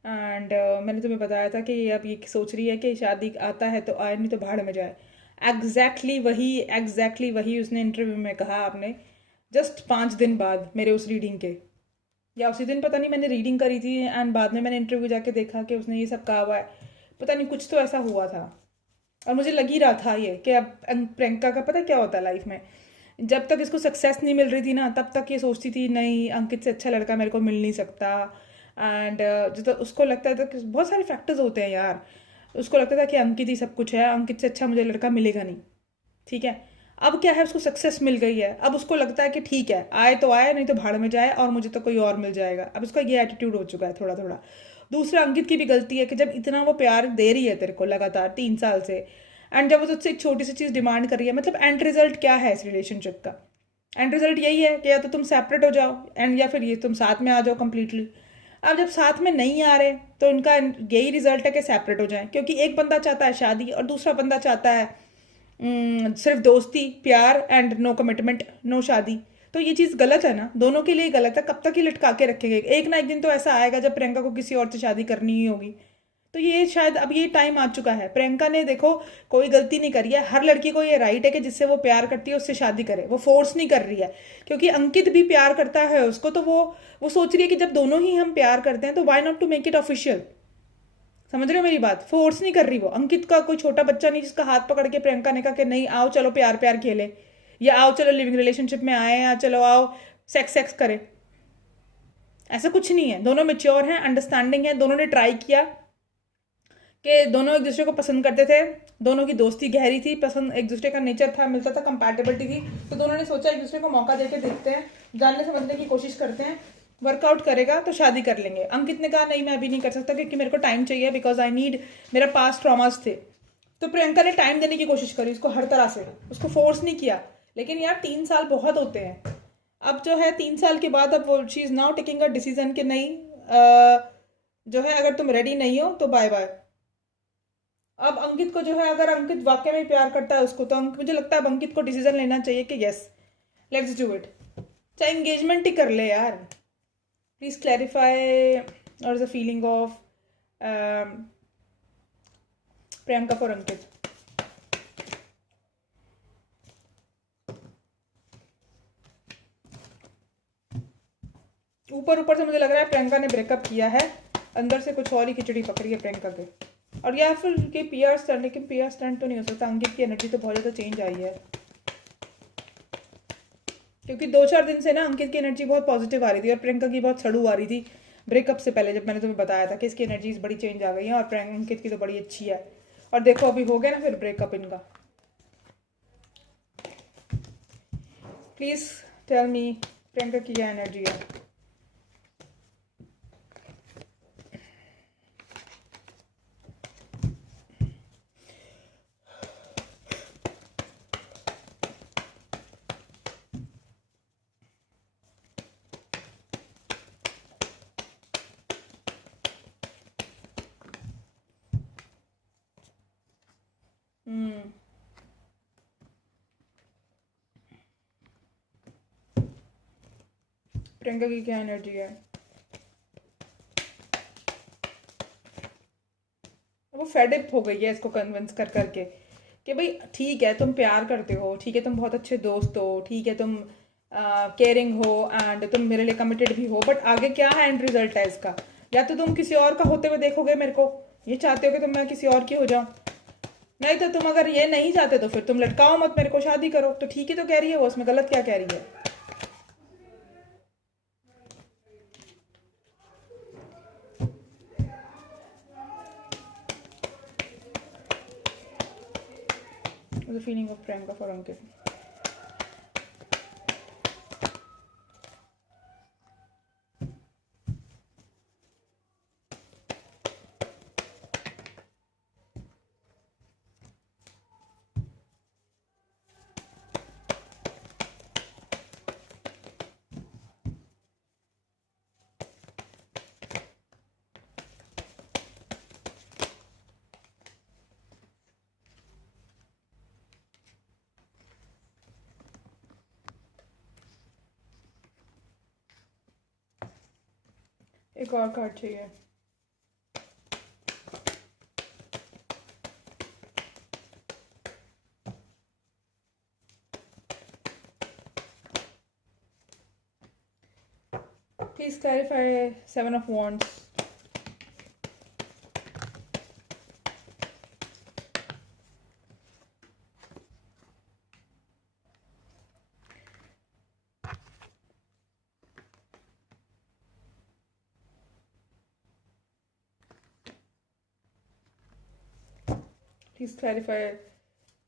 एंड मैंने तुम्हें बताया था कि अब ये सोच रही है कि शादी आता है तो आए, नहीं तो भाड़ में जाए। एग्जैक्टली वही उसने इंटरव्यू में कहा आपने, जस्ट 5 दिन बाद मेरे उस रीडिंग के, या उसी दिन पता नहीं मैंने रीडिंग करी थी एंड बाद में मैंने इंटरव्यू जाके देखा कि उसने ये सब कहा हुआ है। पता नहीं कुछ तो ऐसा हुआ था और मुझे लग ही रहा था ये कि अब प्रियंका का पता क्या होता है लाइफ में, जब तक इसको सक्सेस नहीं मिल रही थी ना तब तक ये सोचती थी नहीं अंकित से अच्छा लड़का मेरे को मिल नहीं सकता। एंड जो तो उसको लगता था कि बहुत सारे फैक्टर्स होते हैं यार, उसको लगता था कि अंकित ही सब कुछ है, अंकित से अच्छा मुझे लड़का मिलेगा नहीं, ठीक है। अब क्या है, उसको सक्सेस मिल गई है, अब उसको लगता है कि ठीक है आए तो आए, नहीं तो भाड़ में जाए और मुझे तो कोई और मिल जाएगा। अब उसका ये एटीट्यूड हो चुका है थोड़ा थोड़ा। दूसरा अंकित की भी गलती है कि जब इतना वो प्यार दे रही है तेरे को लगातार 3 साल से एंड जब वो तुझसे एक छोटी सी चीज़ डिमांड कर रही है, मतलब एंड रिजल्ट क्या है इस रिलेशनशिप का। एंड रिजल्ट यही है कि या तो तुम सेपरेट हो जाओ एंड या फिर ये तुम साथ में आ जाओ कम्प्लीटली। अब जब साथ में नहीं आ रहे तो इनका यही रिजल्ट है कि सेपरेट हो जाए, क्योंकि एक बंदा चाहता है शादी और दूसरा बंदा चाहता है सिर्फ दोस्ती प्यार एंड नो कमिटमेंट नो शादी। तो ये चीज़ गलत है ना, दोनों के लिए गलत है। कब तक ये लटका के रखेंगे, एक ना एक दिन तो ऐसा आएगा जब प्रियंका को किसी और से शादी करनी ही होगी। तो ये शायद अब ये टाइम आ चुका है। प्रियंका ने देखो कोई गलती नहीं करी है, हर लड़की को ये राइट है कि जिससे वो प्यार करती है उससे शादी करे, वो फोर्स नहीं कर रही है। क्योंकि अंकित भी प्यार करता है उसको, तो वो सोच रही है कि जब दोनों ही हम प्यार करते हैं तो why not to make it official. समझ रहे हो मेरी बात? फोर्स नहीं कर रही वो। अंकित का कोई छोटा बच्चा नहीं जिसका हाथ पकड़ के प्रियंका ने कहा कि नहीं आओ चलो प्यार प्यार खेले, या आओ चलो लिविंग रिलेशनशिप में आए, या चलो आओ सेक्स सेक्स करे। ऐसा कुछ नहीं है। दोनों मेच्योर हैं, अंडरस्टैंडिंग है, दोनों ने ट्राई किया कि दोनों एक दूसरे को पसंद करते थे, दोनों की दोस्ती गहरी थी, पसंद एक दूसरे का नेचर था, मिलता था, कंपैटिबिलिटी थी, तो दोनों ने सोचा एक दूसरे को मौका देके देखते हैं, जानने समझने की कोशिश करते हैं, वर्कआउट करेगा तो शादी कर लेंगे। अंकित ने कहा नहीं मैं अभी नहीं कर सकता क्योंकि मेरे को टाइम चाहिए, बिकॉज आई नीड, मेरा पास्ट ट्रॉमास थे। तो प्रियंका ने टाइम देने की कोशिश करी उसको हर तरह से, उसको फोर्स नहीं किया। लेकिन यार 3 साल बहुत होते हैं। अब जो है 3 साल के बाद अब वो she is now taking a decision कि नहीं, जो है अगर तुम रेडी नहीं हो तो बाय बाय। अब अंकित को जो है, अगर अंकित वाकई में प्यार करता है उसको, तो मुझे लगता है अब अंकित को डिसीजन लेना चाहिए कि यस लेट्स डू इट। चाहे इंगेजमेंट ही कर ले यार। प्लीज क्लैरिफाई और is a feeling of Priyanka for Ankit. ऊपर ऊपर से मुझे लग रहा है प्रियंका ने ब्रेकअप किया है, अंदर से कुछ और ही खिचड़ी पकड़ी है प्रियंका के। और या फिर कि पीआर स्टंट, लेकिन पीआर स्टंट तो नहीं हो सकता। अंकित की एनर्जी तो बहुत ज़्यादा चेंज आई है, क्योंकि 2-4 दिन से ना अंकित की एनर्जी बहुत पॉजिटिव आ रही थी और प्रियंका की बहुत सड़ू आ रही थी। ब्रेकअप से पहले जब मैंने तुम्हें बताया था कि इसकी एनर्जीज बड़ी चेंज आ गई हैं, और अंकित की तो बड़ी अच्छी है। और देखो अभी हो गया ना फिर ब्रेकअप इनका। प्लीज टेल मी प्रियंका की क्या एनर्जी है। प्रियंका की क्या एनर्जी है? वो फेडअप हो गई है इसको कन्विंस कर करके कि भाई ठीक है तुम प्यार करते हो, ठीक है तुम बहुत अच्छे दोस्त हो, ठीक है तुम केयरिंग हो एंड तुम मेरे लिए कमिटेड भी हो, बट आगे क्या है एंड रिजल्ट है इसका? या तो तुम किसी और का होते हुए देखोगे मेरे को, ये चाहते हो कि तुम मैं किसी और की हो जाऊं, नहीं तो तुम अगर ये नहीं चाहते तो फिर तुम लटकाओ मत मेरे को, शादी करो। तो ठीक ही तो कह रही है वो, उसमें गलत क्या कह रही है? The feeling of Priyanka for Ankit. एक और कार्ड चाहिए। Please clarify 7 of Wands. Please clarify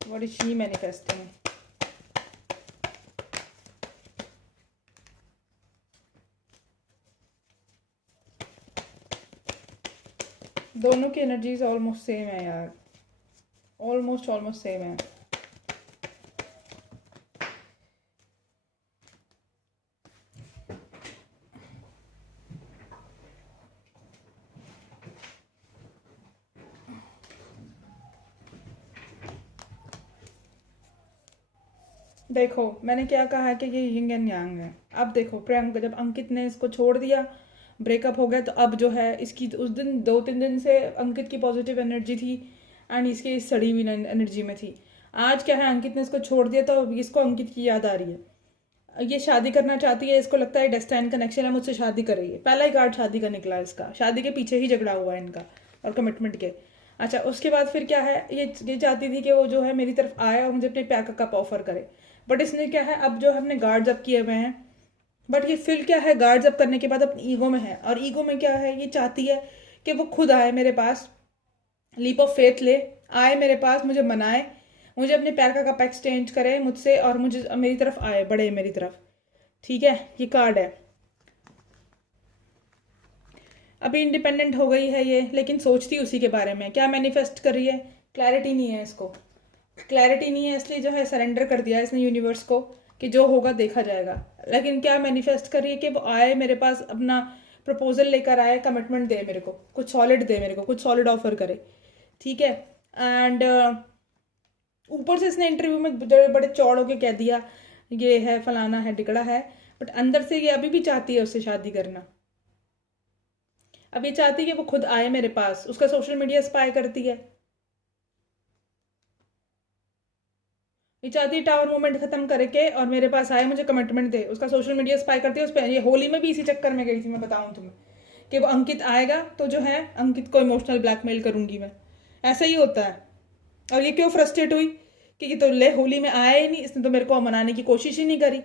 what is she manifesting. दोनों की एनर्जीज ऑलमोस्ट सेम है यार, ऑलमोस्ट सेम है। देखो मैंने क्या कहा है कि ये यिंग एंड यांग है। अब देखो प्रियंका, जब अंकित ने इसको छोड़ दिया, ब्रेकअप हो गया, तो अब जो है इसकी उस दिन 2-3 दिन से अंकित की पॉजिटिव एनर्जी थी एंड इसकी सड़ी हुई एनर्जी में थी। आज क्या है, अंकित ने इसको छोड़ दिया तो इसको अंकित की याद आ रही है, ये शादी करना चाहती है, इसको लगता है डेस्टाइन कनेक्शन है, मुझसे शादी कर रही है। पहला ही कार्ड शादी का निकला इसका, शादी के पीछे ही झगड़ा हुआ है इनका। और कमिटमेंट के। अच्छा, उसके बाद फिर क्या है, ये चाहती थी कि वो जो है मेरी तरफ आए और मुझे अपने प्यार का कप ऑफर करे। बट इसने क्या है, अब जो है अपने गार्ड्स अप किए हुए हैं। बट ये फिल क्या है, गार्ड्स अप करने के बाद अपनी ईगो में है, और ईगो में क्या है, ये चाहती है कि वो खुद आए मेरे पास, लीप ऑफ फेथ ले, आए मेरे पास, मुझे मनाए, मुझे अपने प्यार का कप एक्सचेंज करे मुझसे, और मुझे मेरी तरफ आए, बढ़े मेरी तरफ। ठीक है, ये कार्ड है। अभी इंडिपेंडेंट हो गई है ये, लेकिन सोचती उसी के बारे में। क्या मैनिफेस्ट कर रही है, क्लैरिटी नहीं है इसको, क्लैरिटी नहीं है, इसलिए जो है सरेंडर कर दिया इसने यूनिवर्स को कि जो होगा देखा जाएगा। लेकिन क्या मैनिफेस्ट कर रही है कि वो आए मेरे पास, अपना प्रपोजल लेकर आए, कमिटमेंट दे मेरे को, कुछ सॉलिड दे मेरे को, कुछ सॉलिड ऑफर करे। ठीक है। एंड ऊपर से इसने इंटरव्यू में बड़े चौड़ होके कह दिया ये है, फलाना है, टिकड़ा है, बट अंदर से ये अभी भी चाहती है उससे शादी करना। अब ये चाहती है कि वो खुद आए मेरे पास, उसका सोशल मीडिया स्पाई करती है। ये चाहती है टावर मूवमेंट खत्म करके और मेरे पास आए, मुझे कमिटमेंट दे, उसका सोशल मीडिया स्पाई करती है उस पर। ये होली में भी इसी चक्कर में गई थी, मैं बताऊं तुम्हें, कि वो अंकित आएगा तो जो है अंकित को इमोशनल ब्लैकमेल करूंगी मैं। ऐसा ही होता है। और ये क्यों फ्रस्ट्रेट हुई कि ये तो ले होली में आया ही नहीं, इसने तो मेरे को मनाने की कोशिश ही नहीं करी।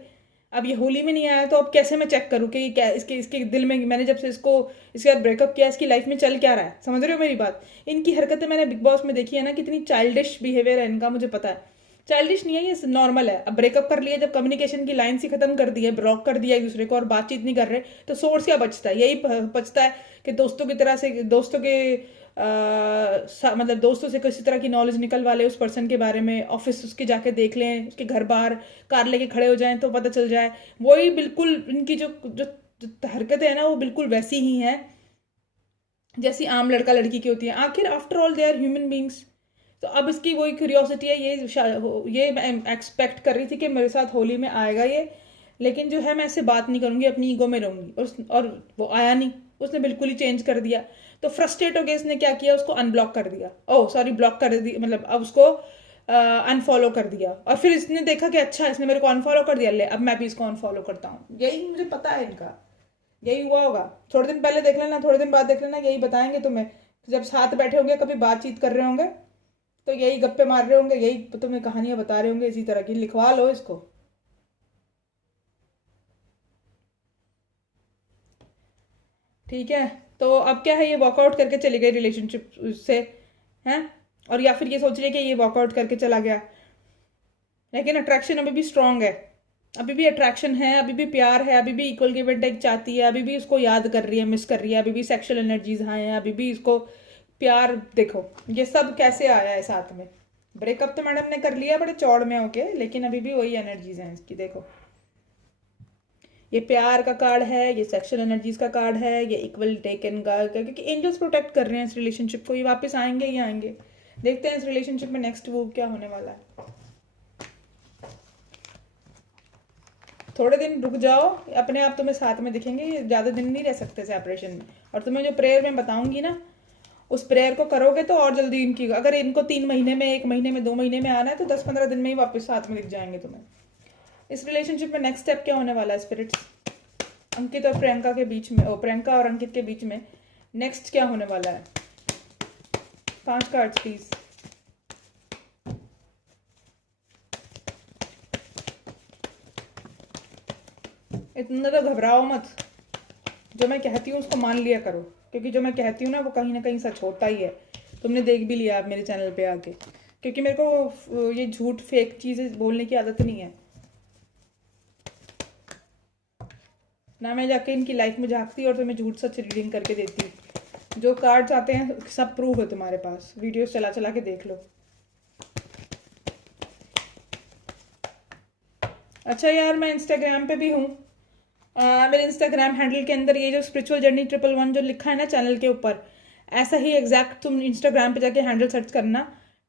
अब ये होली में नहीं आया तो अब कैसे मैं चेक करूँ कि ये क्या, इसके इसके दिल में, मैंने जब से इसको इसके बाद ब्रेकअप किया, इसकी लाइफ में चल क्या रहा है, समझ रहे हो मेरी बात। इनकी हरकतें मैंने बिग बॉस में देखी है ना, कितनी चाइल्डिश बिहेवियर है इनका, मुझे पता है। चाइल्डिश नहीं है ये, नॉर्मल है। अब ब्रेकअप कर लिया, जब कम्युनिकेशन की लाइन ही खत्म कर दी है, ब्लॉक कर दिया एक दूसरे को और बातचीत नहीं कर रहे, तो सोर्स क्या बचता है, यही बचता है कि दोस्तों की तरह से, दोस्तों के मतलब दोस्तों से किसी तरह की नॉलेज निकलवा ले उस पर्सन के बारे में, ऑफिस उसके जाके देख लें, उसके घर बाहर कार लेके खड़े हो जाएं तो पता चल जाए। वही बिल्कुल इनकी जो जो, जो हरकतें हैं ना, वो बिल्कुल वैसी ही हैं जैसी आम लड़का लड़की की होती है। आखिर after all they are human beings. तो अब इसकी वही क्यूरियोसिटी है, ये मैं एक्सपेक्ट कर रही थी कि मेरे साथ होली में आएगा ये, लेकिन जो है मैं इससे बात नहीं करूंगी, अपनी ईगो में रहूंगी। और वो आया नहीं, उसने बिल्कुल ही चेंज कर दिया। तो फ्रस्ट्रेट हो गया, इसने क्या किया, उसको अनब्लॉक कर दिया, ओह सॉरी ब्लॉक कर दिया, मतलब अब उसको अनफॉलो कर दिया। और फिर इसने देखा कि अच्छा इसने मेरे को अनफॉलो कर दिया, ले अब मैं भी इसको अनफॉलो करता हूँ। यही मुझे पता है इनका, यही हुआ होगा। थोड़े दिन पहले देख लेना, थोड़े दिन बाद देख लेना, यही बताएंगे तुम्हें। जब साथ बैठे होंगे, कभी बातचीत कर रहे होंगे, तो यही गप्पे मार रहे होंगे, यही तुम्हें कहानियां बता रहे होंगे इसी तरह की। लिखवा लो इसको। ठीक है। तो अब क्या है, ये वॉकआउट करके चली गई रिलेशनशिप से, हैं, और या फिर ये सोच रही है कि ये वॉकआउट करके चला गया, लेकिन अट्रैक्शन अभी भी स्ट्रांग है, अभी भी अट्रैक्शन है, अभी भी प्यार है, अभी भी इक्वल गिव एंड टेक चाहती है, अभी भी उसको याद कर रही है, मिस कर रही है, अभी भी सेक्सुअल एनर्जीज हाई हैं, अभी भी इसको प्यार। देखो ये सब कैसे आया है साथ में। ब्रेकअप तो मैडम ने कर लिया बड़े चौड़ में होके, लेकिन अभी भी वही एनर्जीज हैं इसकी। देखो ये प्यार का कार्ड है, ये सेक्सुअल एनर्जीज का कार्ड है, ये इक्वल टेकन का, क्योंकि एंजल्स प्रोटेक्ट कर रहे हैं इस रिलेशनशिप को। ये वापस आएंगे ही आएंगे। देखते हैं इस रिलेशनशिप में नेक्स्ट मूव क्या होने वाला है। थोड़े दिन रुक जाओ, अपने आप तुम्हें साथ में दिखेंगे। ये ज़्यादा दिन नहीं रह सकते सेपरेशन में। और तुम्हें जो प्रेयर में बताऊंगी ना, उस प्रेयर को करोगे तो और जल्दी इनकी, अगर इनको 3 महीने में, 1 महीने में, 2 महीने में आना है तो 10-15 दिन में ही वापस साथ में दिख जाएंगे तुम्हें। इस रिलेशनशिप में नेक्स्ट स्टेप क्या होने वाला है स्पिरिट्स, अंकित और प्रियंका के बीच में, प्रियंका और अंकित के बीच में नेक्स्ट क्या होने वाला है। 5 कार्ड्स प्लीज। इतना तो घबराओ मत, जो मैं कहती हूँ उसको मान लिया करो, क्योंकि जो मैं कहती हूँ ना वो कहीं ना कहीं सच होता ही है। तुमने देख भी लिया आप मेरे चैनल पे आके, क्योंकि मेरे को ये झूठ फेक चीज़ें बोलने की आदत नहीं है ना। मैं जाके इनकी लाइफ में झाँकती और तुम्हें झूठ सच रीडिंग करके देती। जो कार्ड्स आते हैं सब प्रूफ है तुम्हारे पास, वीडियोस चला चला के देख लो। अच्छा यार, मैं इंस्टाग्राम पे भी हूँ। मेरे इंस्टाग्राम हैंडल के अंदर ये जो स्पिरिचुअल जर्नी 111 जो लिखा है ना चैनल के ऊपर, ऐसा ही एग्जैक्ट तुम इंस्टाग्राम पे जाके हैंडल सर्च करना,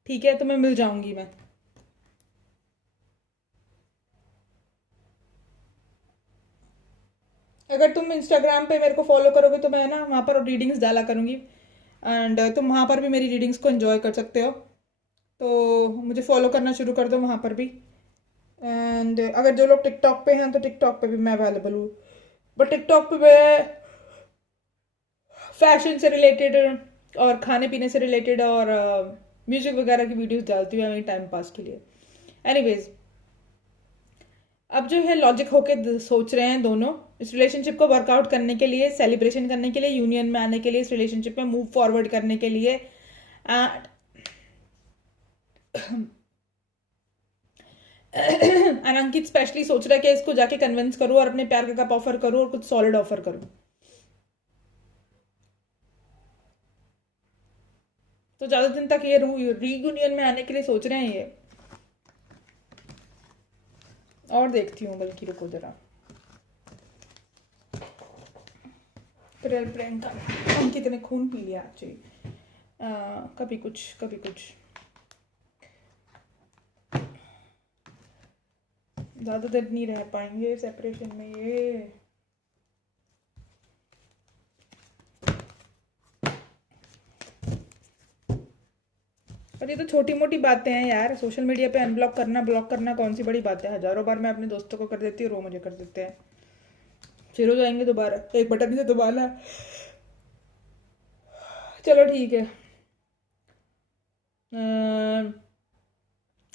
ठीक है, तो मैं मिल जाऊंगी मैं। अगर तुम इंस्टाग्राम पे मेरे को फॉलो करोगे तो मैं ना वहाँ पर रीडिंग्स डाला करूँगी, एंड तुम वहाँ पर भी मेरी रीडिंग्स को एंजॉय कर सकते हो। तो मुझे फॉलो करना शुरू कर दो वहाँ पर भी। एंड अगर जो लोग टिकटॉक पे हैं तो टिकटॉक पे भी मैं अवेलेबल हूँ। बट टिकटॉक पे मैं फैशन से रिलेटेड, और खाने पीने से रिलेटेड और म्यूजिक वगैरह की वीडियोस डालती हूँ मेरी टाइम पास के लिए। एनीवेज, अब जो है लॉजिक होके सोच रहे हैं दोनों इस रिलेशनशिप को वर्कआउट करने के लिए, सेलिब्रेशन करने के लिए, यूनियन में आने के लिए, इस रिलेशनशिप में मूव फॉरवर्ड करने के लिए। एंड अंकित स्पेशली सोच रहा है कि इसको जाके कन्विंस करूँ और अपने प्यार का कप ऑफर करूँ और कुछ सॉलिड ऑफर करूँ। तो ज्यादा दिन तक ये रीयूनियन में आने के लिए सोच रहे हैं ये। और देखती हूँ, बल्कि रुको जरा। प्रियंका अंकित ने खून पी लिया एक्चुअली, कभी कुछ कभी कुछ। ज़्यादा देर नहीं रह पाएंगे सेपरेशन में ये। और ये तो छोटी मोटी बातें हैं यार, सोशल मीडिया पे अनब्लॉक करना ब्लॉक करना कौन सी बड़ी बात है। हज़ारों बार मैं अपने दोस्तों को कर देती हूँ, वो मुझे कर देते हैं, फिर हो जाएंगे दोबारा, एक बटन से दोबारा। चलो ठीक है,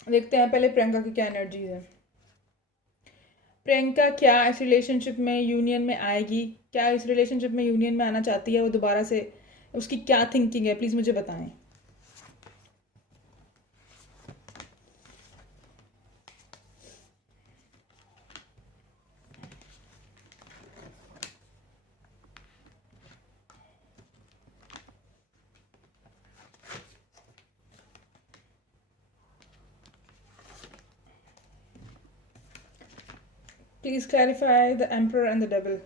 देखते हैं पहले प्रियंका की क्या एनर्जीज है। प्रियंका क्या इस रिलेशनशिप में यूनियन में आएगी? क्या इस रिलेशनशिप में यूनियन में आना चाहती है वो दोबारा से? उसकी क्या थिंकिंग है, प्लीज़ मुझे बताएं। Please clarify the Emperor and the Devil.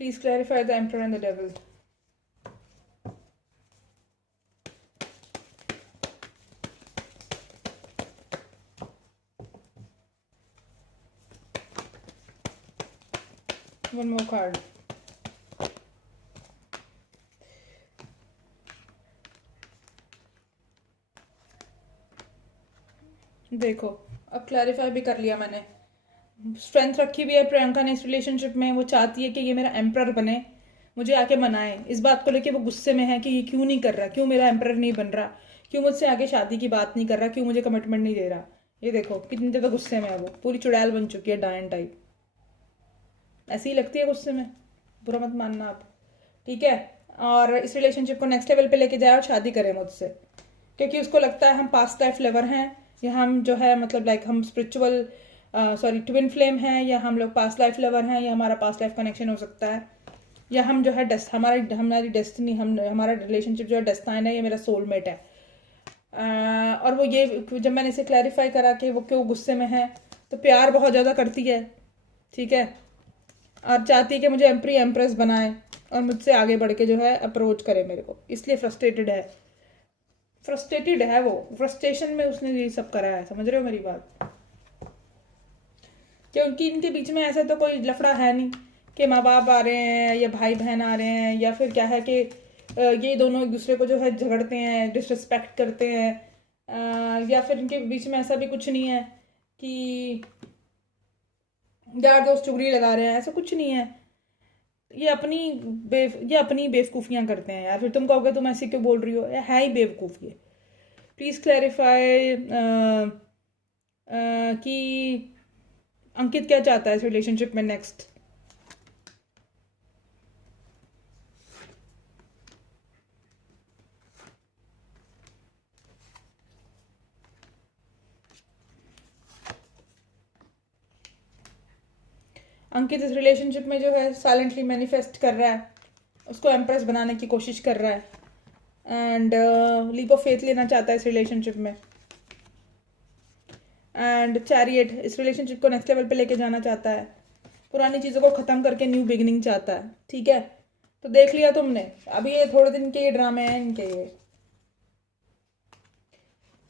Please clarify the Emperor and the Devil. One more card. देखो, अब क्लैरिफाई भी कर लिया मैंने। स्ट्रेंथ रखी हुई है प्रियंका ने इस रिलेशनशिप में। वो चाहती है कि ये मेरा एम्प्रर बने, मुझे आके मनाए। इस बात को लेके वो गुस्से में है कि ये क्यों नहीं कर रहा, क्यों मेरा एम्प्रर नहीं बन रहा, क्यों मुझसे आगे शादी की बात नहीं कर रहा, क्यों मुझे कमिटमेंट नहीं दे रहा। ये देखो कितनी ज़्यादा गुस्से में है वो, पूरी चुड़ैल बन चुकी है, डायन टाइप। ऐसी ही लगती है गुस्से में, बुरा मत मानना आप, ठीक है। और इस रिलेशनशिप को नेक्स्ट लेवल पे लेके जाए और शादी करे मुझसे, क्योंकि उसको लगता है हम पास्ट लाइफ लवर हैं, या हम जो है मतलब लाइक हम स्पिरिचुअल ट्विन फ्लेम हैं, या हम लोग पास्ट लाइफ लवर हैं, या हमारा पास्ट लाइफ कनेक्शन हो सकता है, या हम जो है हमारी डेस्टिनी, हमारा रिलेशनशिप जो है डेस्टाइन है, ये मेरा सोलमेट है। और वो ये जब मैंने इसे क्लैरिफाई करा कि वो क्यों गुस्से में है, तो प्यार बहुत ज़्यादा करती है, ठीक है, और चाहती है कि मुझे एम्प्री एम्प्रेस बनाए और मुझसे आगे बढ़ के जो है अप्रोच करे मेरे को, इसलिए फ्रस्ट्रेटेड है वो। फ्रस्ट्रेशन में उसने ये सब करा है, समझ रहे हो मेरी बात? क्योंकि इनके बीच में ऐसा तो कोई लफड़ा है नहीं कि माँ बाप आ रहे हैं या भाई बहन आ रहे हैं, या फिर क्या है कि ये दोनों एक दूसरे को जो है झगड़ते हैं, डिसरिस्पेक्ट करते हैं, या फिर इनके बीच में ऐसा भी कुछ नहीं है कि यार दोस्त चुगली लगा रहे हैं, ऐसा कुछ नहीं है। ये अपनी बेवकूफ़ियाँ करते हैं यार। फिर तुम कहोगे तुम ऐसे क्यों बोल रही हो, है ही बेवकूफ़ी है। प्लीज़ क्लैरिफाई कि अंकित क्या चाहता है इस रिलेशनशिप में नेक्स्ट। अंकित इस रिलेशनशिप में जो है साइलेंटली मैनिफेस्ट कर रहा है, उसको एम्प्रेस बनाने की कोशिश कर रहा है, एंड लीप ऑफ फेथ लेना चाहता है इस रिलेशनशिप में, एंड चैरियट इस रिलेशनशिप को नेक्स्ट लेवल पे लेके जाना चाहता है, पुरानी चीज़ों को ख़त्म करके न्यू बिगिनिंग चाहता है, ठीक है। तो देख लिया तुमने, अभी ये थोड़े दिन के ये ड्रामे हैं इनके। ये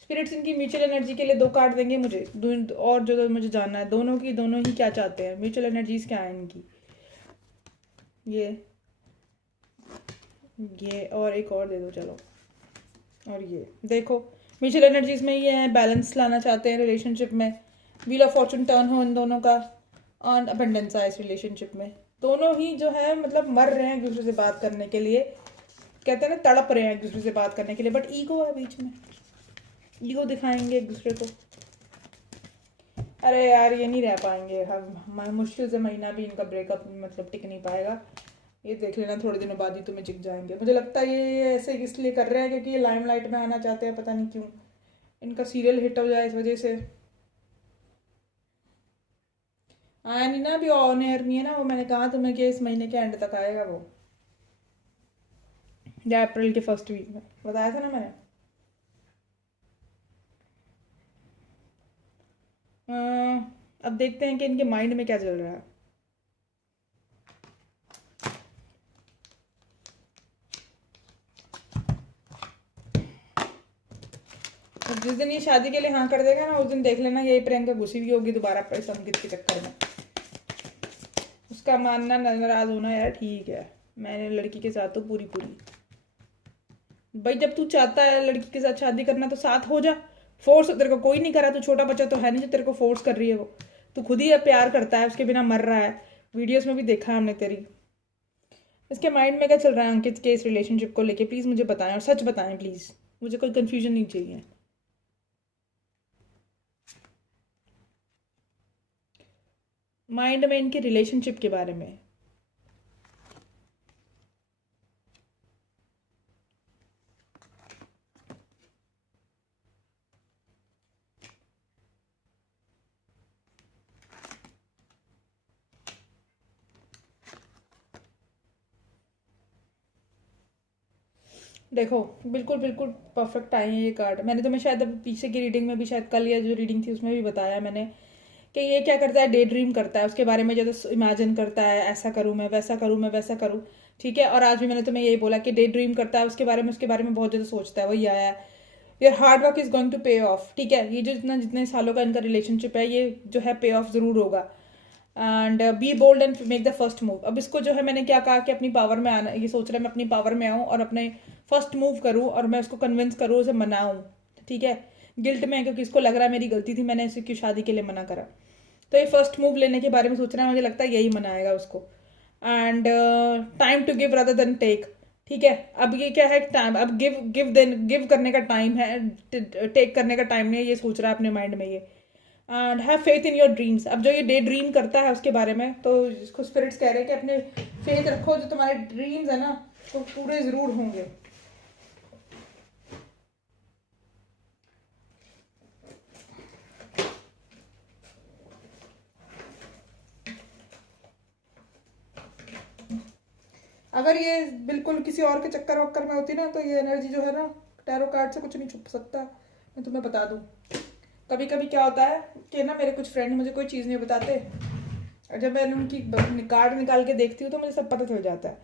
स्पिरिट्स इनकी म्यूचुअल एनर्जी के लिए 2 कार्ड देंगे मुझे, और जो मुझे जानना है दोनों ही क्या चाहते हैं, म्यूचुअल एनर्जीज क्या है इनकी। ये और एक और दे दो चलो। और ये देखो म्यूचुअल एनर्जीज में ये है, बैलेंस लाना चाहते हैं रिलेशनशिप में, व्हील ऑफ फॉर्चून टर्न हो इन दोनों का, और अबंडेंस आए इस रिलेशनशिप में। दोनों ही जो है मतलब मर रहे हैं एक दूसरे से बात करने के लिए, कहते हैं ना तड़प रहे हैं एक दूसरे से बात करने के लिए, बट ईगो है बीच में, ईगो दिखाएंगे एक दूसरे को। अरे यार ये नहीं रह पाएंगे हम, मुश्किल से महीना भी इनका ब्रेकअप मतलब टिक नहीं पाएगा। ये देख लेना थोड़े दिनों बाद ही तुम्हें चिक जाएंगे। मुझे लगता है ये ऐसे इसलिए कर रहे हैं क्योंकि ये लाइमलाइट में आना चाहते हैं, पता नहीं क्यों, इनका सीरियल हिट हो जाए इस वजह से। आया नहीं ना, अभी ऑन एयर नहीं है ना वो, मैंने कहा तुम्हें कि इस महीने के एंड तक आएगा वो, या अप्रैल के फर्स्ट वीक में, बताया था ना मैंने। अब देखते हैं कि इनके माइंड में क्या चल रहा है। जिस दिन ये शादी के लिए हाँ कर देगा ना, उस दिन देख लेना यही प्रियंका घुसी हुई होगी दोबारा पर संगीत के चक्कर में। उसका मानना नाराज होना यार ठीक है, मैंने लड़की के साथ तो पूरी पूरी, भाई जब तू चाहता है लड़की के साथ शादी करना तो साथ हो जा। फोर्स तेरे को कोई नहीं करा, तू छोटा बच्चा तो है नहीं जो तेरे को फोर्स कर रही है वो, तू खुद ही प्यार करता है, उसके बिना मर रहा है, वीडियोस में भी देखा है हमने तेरी। इसके माइंड में क्या चल रहा है अंकित के इस रिलेशनशिप को लेके, प्लीज़ मुझे बताएं, और सच बताएं प्लीज़, मुझे कोई कन्फ्यूजन नहीं चाहिए। माइंड में इनके रिलेशनशिप के बारे में। देखो बिल्कुल बिल्कुल परफेक्ट आए हैं ये कार्ड। मैंने तुम्हें शायद अभी पीछे की रीडिंग में भी, शायद कल या जो रीडिंग थी उसमें भी बताया मैंने कि ये क्या करता है, डे ड्रीम करता है, उसके बारे में जो तो इमेजिन करता है, ऐसा करूँ मैं, वैसा करूँ मैं, वैसा करूँ। ठीक है, और आज भी मैंने तुम्हें यही बोला कि डे ड्रीम करता है उसके बारे में, उसके बारे में बहुत ज़्यादा सोचता है, वही आया है your hard work is going to pay off. ठीक है, ये जो जितने सालों का इनका रिलेशनशिप है ये जो है पे ऑफ ज़रूर होगा। And be bold and make the first move. अब इसको जो है मैंने क्या कहा कि अपनी पावर में आना, ये सोच रहा है मैं अपनी पावर में आऊँ और अपने फर्स्ट मूव करूँ और मैं उसको कन्विंस करूँ, उसे मनाऊँ। ठीक है, गिल्ट में क्योंकि इसको लग रहा है मेरी गलती थी, मैंने इसे क्यों शादी के लिए मना करा, तो ये फर्स्ट मूव लेने के बारे में सोच रहा है, मुझे लगता है यही मनाएगा उसको। And time to give rather than take. ठीक है, अब ये क्या है टाइम, अब गिव गिव देन गिव करने का टाइम है, टेक करने का टाइम नहीं है, ये सोच रहा है अपने माइंड में ये। And have faith in your dreams. अब जो ये डे ड्रीम करता है उसके बारे में, तो इसको स्पिरिट्स कह रहे हैं कि अपने फेथ रखो, जो तुम्हारे ड्रीम्स है ना तो पूरे जरूर होंगे। अगर ये बिल्कुल किसी और के चक्कर वक्कर में होती ना, तो ये एनर्जी जो है ना टैरो कार्ड से कुछ नहीं छुप सकता, मैं तुम्हें बता दूं। कभी कभी क्या होता है कि ना मेरे कुछ फ्रेंड मुझे कोई चीज़ नहीं बताते, और जब मैंने उनकी कार्ड निकाल के देखती हूँ तो मुझे सब पता चल जाता है।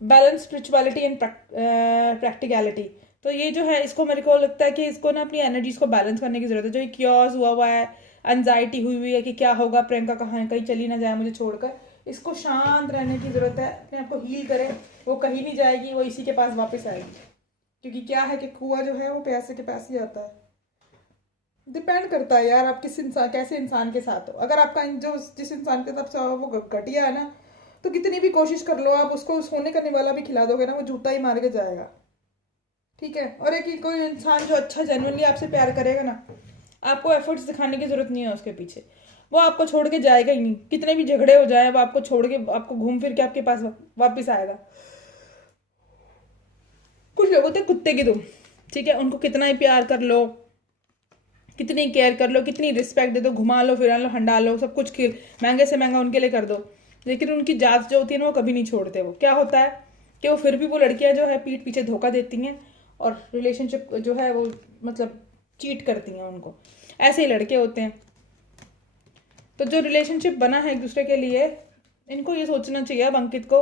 Balance spirituality and practicality. तो ये जो है इसको मेरे को लगता है कि इसको ना अपनी एनर्जीज को बैलेंस करने की जरूरत है। जो ये क्योर्स हुआ है, एनजाइटी हुई हुई है कि क्या होगा, प्रियंका कहाँ कहीं चली ना जाए मुझे छोड़कर, इसको शांत रहने की ज़रूरत है, अपने आप को हील करे। वो कहीं नहीं जाएगी, वो इसी के पास वापस आएगी, क्योंकि क्या है कि कुआं जो है वो पैसे के पास ही आता है। डिपेंड करता है यार आप किस इंसान, कैसे इंसान के साथ हो। अगर आपका जो जिस इंसान के साथ वो घटिया है ना, तो कितनी भी कोशिश कर लो आप, उसको सोने का निवाला भी खिला दोगे ना, वो जूता ही मार के जाएगा। ठीक है, और एक कोई इंसान जो अच्छा जेन्युइनली आपसे प्यार करेगा ना, आपको एफर्ट्स दिखाने की जरूरत नहीं है उसके पीछे, वो आपको छोड़ के जाएगा ही नहीं। कितने भी झगड़े हो जाए वो आपको छोड़ के, आपको घूम फिर के आपके पास वापिस आएगा। कुछ लोग होते हैं कुत्ते की तुम, ठीक है, उनको कितना ही प्यार कर लो, कितनी केयर कर लो, कितनी रिस्पेक्ट दे दो, घुमा लो फिरा लो, हंडा लो, सब कुछ महंगे से महंगा उनके लिए कर दो, लेकिन उनकी जात जो होती है ना वो कभी नहीं छोड़ते। वो क्या होता है कि वो फिर भी वो लड़कियां जो है पीठ पीछे धोखा देती हैं और रिलेशनशिप जो है वो मतलब चीट करती हैं उनको। ऐसे ही लड़के होते हैं। तो जो रिलेशनशिप बना है एक दूसरे के लिए, इनको ये सोचना चाहिए अब अंकित को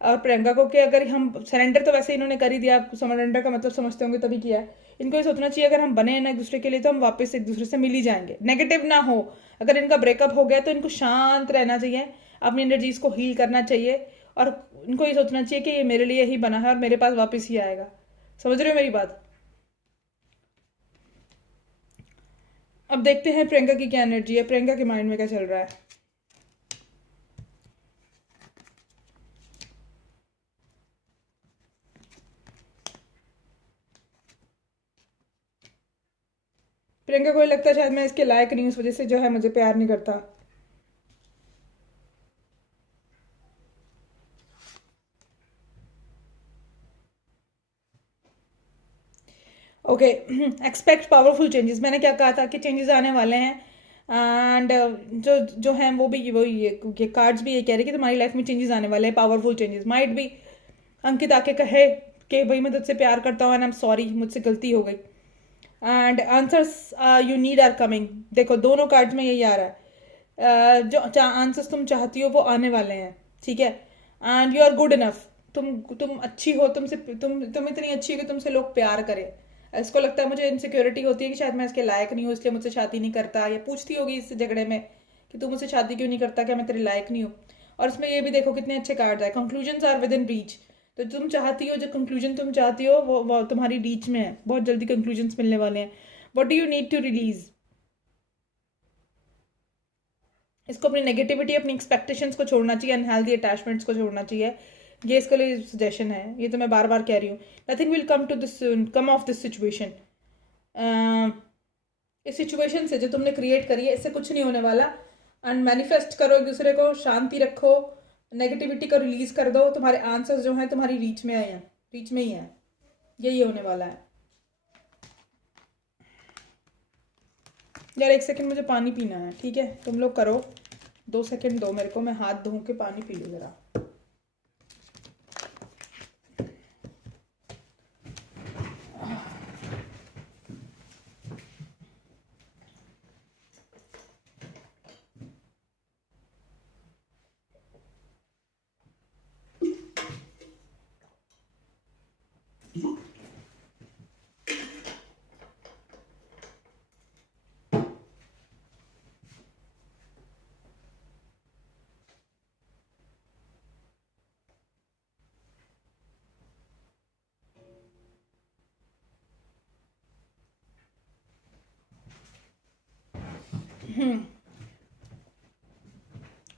और प्रियंका को कि अगर हम सरेंडर, तो वैसे इन्होंने कर ही दिया, आप सरेंडर का मतलब समझते होंगे तभी किया है। इनको ये सोचना चाहिए अगर हम बने हैं ना एक दूसरे के लिए, तो हम वापस एक दूसरे से मिल ही जाएंगे, नेगेटिव ना हो। अगर इनका ब्रेकअप हो गया तो इनको शांत रहना चाहिए, अपनी एनर्जीज को हील करना चाहिए, और इनको ये सोचना चाहिए कि ये मेरे लिए ही बना है और मेरे पास वापस ही आएगा। समझ रहे हो मेरी बात? अब देखते हैं प्रियंका की क्या एनर्जी है, प्रियंका के माइंड में क्या चल रहा है। प्रियंका को लगता है शायद मैं इसके लायक नहीं हूँ, इस वजह से जो है मुझे प्यार नहीं करता। Okay, expect powerful changes. मैंने क्या कहा था कि चेंजेस आने वाले हैं। एंड जो जो हैं वो भी वो ये कार्ड्स भी ये कह रहे हैं कि तुम्हारी लाइफ में चेंजेस आने वाले हैं, पावरफुल चेंजेस। माइट भी अंकित आके कहे कि भाई मैं तुझसे प्यार करता हूँ एंड आई एम सॉरी, मुझसे गलती हो गई। And answers you need are coming. देखो दोनों कार्ड्स में यही आ रहा है। जो आंसर्स तुम चाहती हो वो आने वाले हैं, ठीक है। And you are good enough. तुम अच्छी हो, तुम इतनी अच्छी हो कि तुमसे लोग प्यार करें। इसको लगता है, मुझे इनसिक्योरिटी होती है कि शायद मैं इसके लायक नहीं हूँ, इसलिए मुझसे शादी नहीं करता, या पूछती होगी इस झगड़े में कि तू मुझसे शादी क्यों नहीं करता, क्या मैं तेरे लायक नहीं हूँ। और इसमें ये भी देखो कितने अच्छे कार्ड आए, conclusions are within reach. तो तुम चाहती हो, जो कंक्लूजन तुम चाहती हो वो तुम्हारी रीच में है, बहुत जल्दी कंक्लूजन्स मिलने वाले हैं। What do you need to release. इसको अपनी नेगेटिविटी, अपनी एक्सपेक्टेशंस को छोड़ना चाहिए, अनहेल्दी अटैचमेंट्स को छोड़ना चाहिए। ये इसके लिए सजेशन है, ये तो मैं बार बार कह रही हूँ। Nothing will come of this situation. इस सिचुएशन से जो तुमने क्रिएट करी है, इससे कुछ नहीं होने वाला। एंड मैनिफेस्ट करो एक दूसरे को, शांति रखो, नेगेटिविटी को रिलीज कर दो। तुम्हारे आंसर्स जो हैं तुम्हारी रीच में आए हैं, रीच में ही है, यही होने वाला है। यार 1 सेकंड, मुझे पानी पीना है, ठीक है। तुम लोग करो, 2 सेकंड दो मेरे को, मैं हाथ धो के पानी पी लूँ जरा।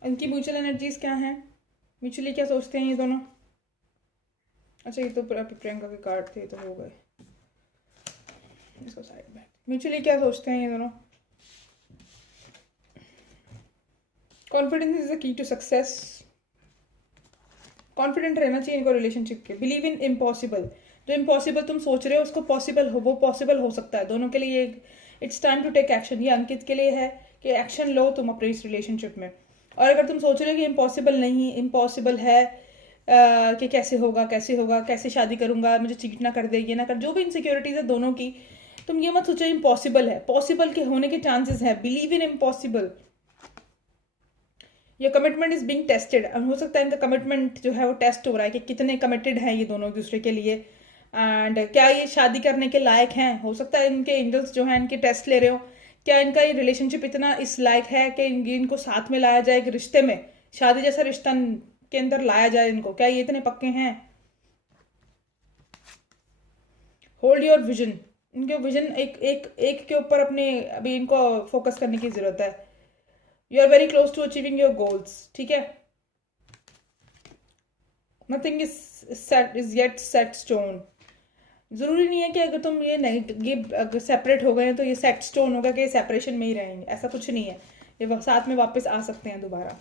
इनकी म्यूचुअल एनर्जीज क्या हैं, म्यूचुअली क्या सोचते हैं ये दोनों। अच्छा, ये तो प्रियंका के कार्ड थे तो हो गए, इसको साइड में। म्यूचुअली क्या सोचते हैं ये दोनों। Confidence is the key to success. Confident रहना चाहिए इनको रिलेशनशिप के। Believe in impossible. जो इम्पॉसिबल तुम सोच रहे हो उसको पॉसिबल हो, वो पॉसिबल हो सकता है दोनों के लिए। It's time to take action. ये अंकित के लिए है कि एक्शन लो तुम अपने इस रिलेशनशिप में। और अगर तुम सोच रहे हो कि इम्पॉसिबल नहीं, इम्पॉसिबल है कि कैसे होगा, कैसे होगा, कैसे शादी करूंगा, मुझे चीट ना कर दे, ये ना कर, जो भी इनसिक्योरिटीज है दोनों की, तुम ये मत सोचो इम्पॉसिबल है। पॉसिबल के होने के चांसेस है। Believe in impossible. ये कमिटमेंट इज बीइंग टेस्टेड। हो सकता है इनका कमिटमेंट जो है वो टेस्ट हो रहा है कि कितने कमिटेड हैं ये दोनों एक दूसरे के लिए, एंड क्या ये शादी करने के लायक हैं। हो सकता है इनके एंजल्स जो हैं इनके टेस्ट ले रहे हो, क्या इनका ये रिलेशनशिप इतना इस लायक है कि इनको साथ में लाया जाए, एक रिश्ते में, शादी जैसा रिश्ता के अंदर लाया जाए इनको, क्या ये इतने पक्के हैं। Hold your vision. इनके विजन एक एक एक के ऊपर अपने अभी इनको फोकस करने की जरूरत है। You are very close to achieving your goals, ठीक है। Nothing is yet set stone. जरूरी नहीं है कि अगर तुम ये अगर सेपरेट हो गए हैं तो ये सेट स्टोन होगा कि ये सेपरेशन में ही रहेंगे, ऐसा कुछ नहीं है। ये साथ में वापस आ सकते हैं दोबारा,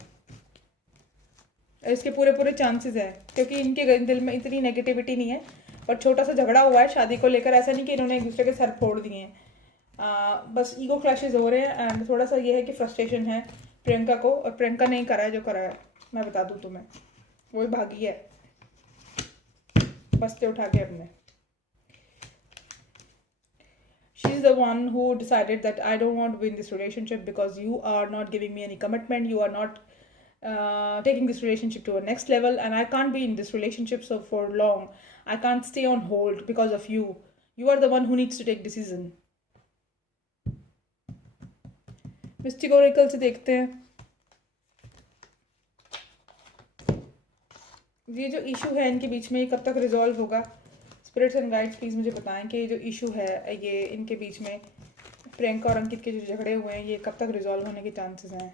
इसके पूरे पूरे चांसेस है, क्योंकि इनके दिल में इतनी नेगेटिविटी नहीं है। पर छोटा सा झगड़ा हुआ है शादी को लेकर, ऐसा नहीं कि इन्होंने एक दूसरे के सर फोड़ दिए हैं। बस ईगो क्लैशेस हो रहे हैं एंड थोड़ा सा ये है कि फ्रस्ट्रेशन है प्रियंका को। और प्रियंका नहीं करा है, जो करा है मैं बता दूं तुम्हें, वही भागी है बस्ते उठा के अपने। She is the one who decided that I don't want to be in this relationship because you are not giving me any commitment. You are not taking this relationship to a next level, and I can't be in this relationship so for long. I can't stay on hold because of you. You are the one who needs to take decision. Mistake Oracle से देखते हैं ये जो issue है इनके बीच में, ये कब तक रिजॉल्व होगा। स्पिरिट्स एंड गाइड्स प्लीज मुझे बताएं कि ये जो इशू है ये इनके बीच में प्रियंका और अंकित के जो झगड़े हुए हैं ये कब तक रिजॉल्व होने के चांसेस हैं?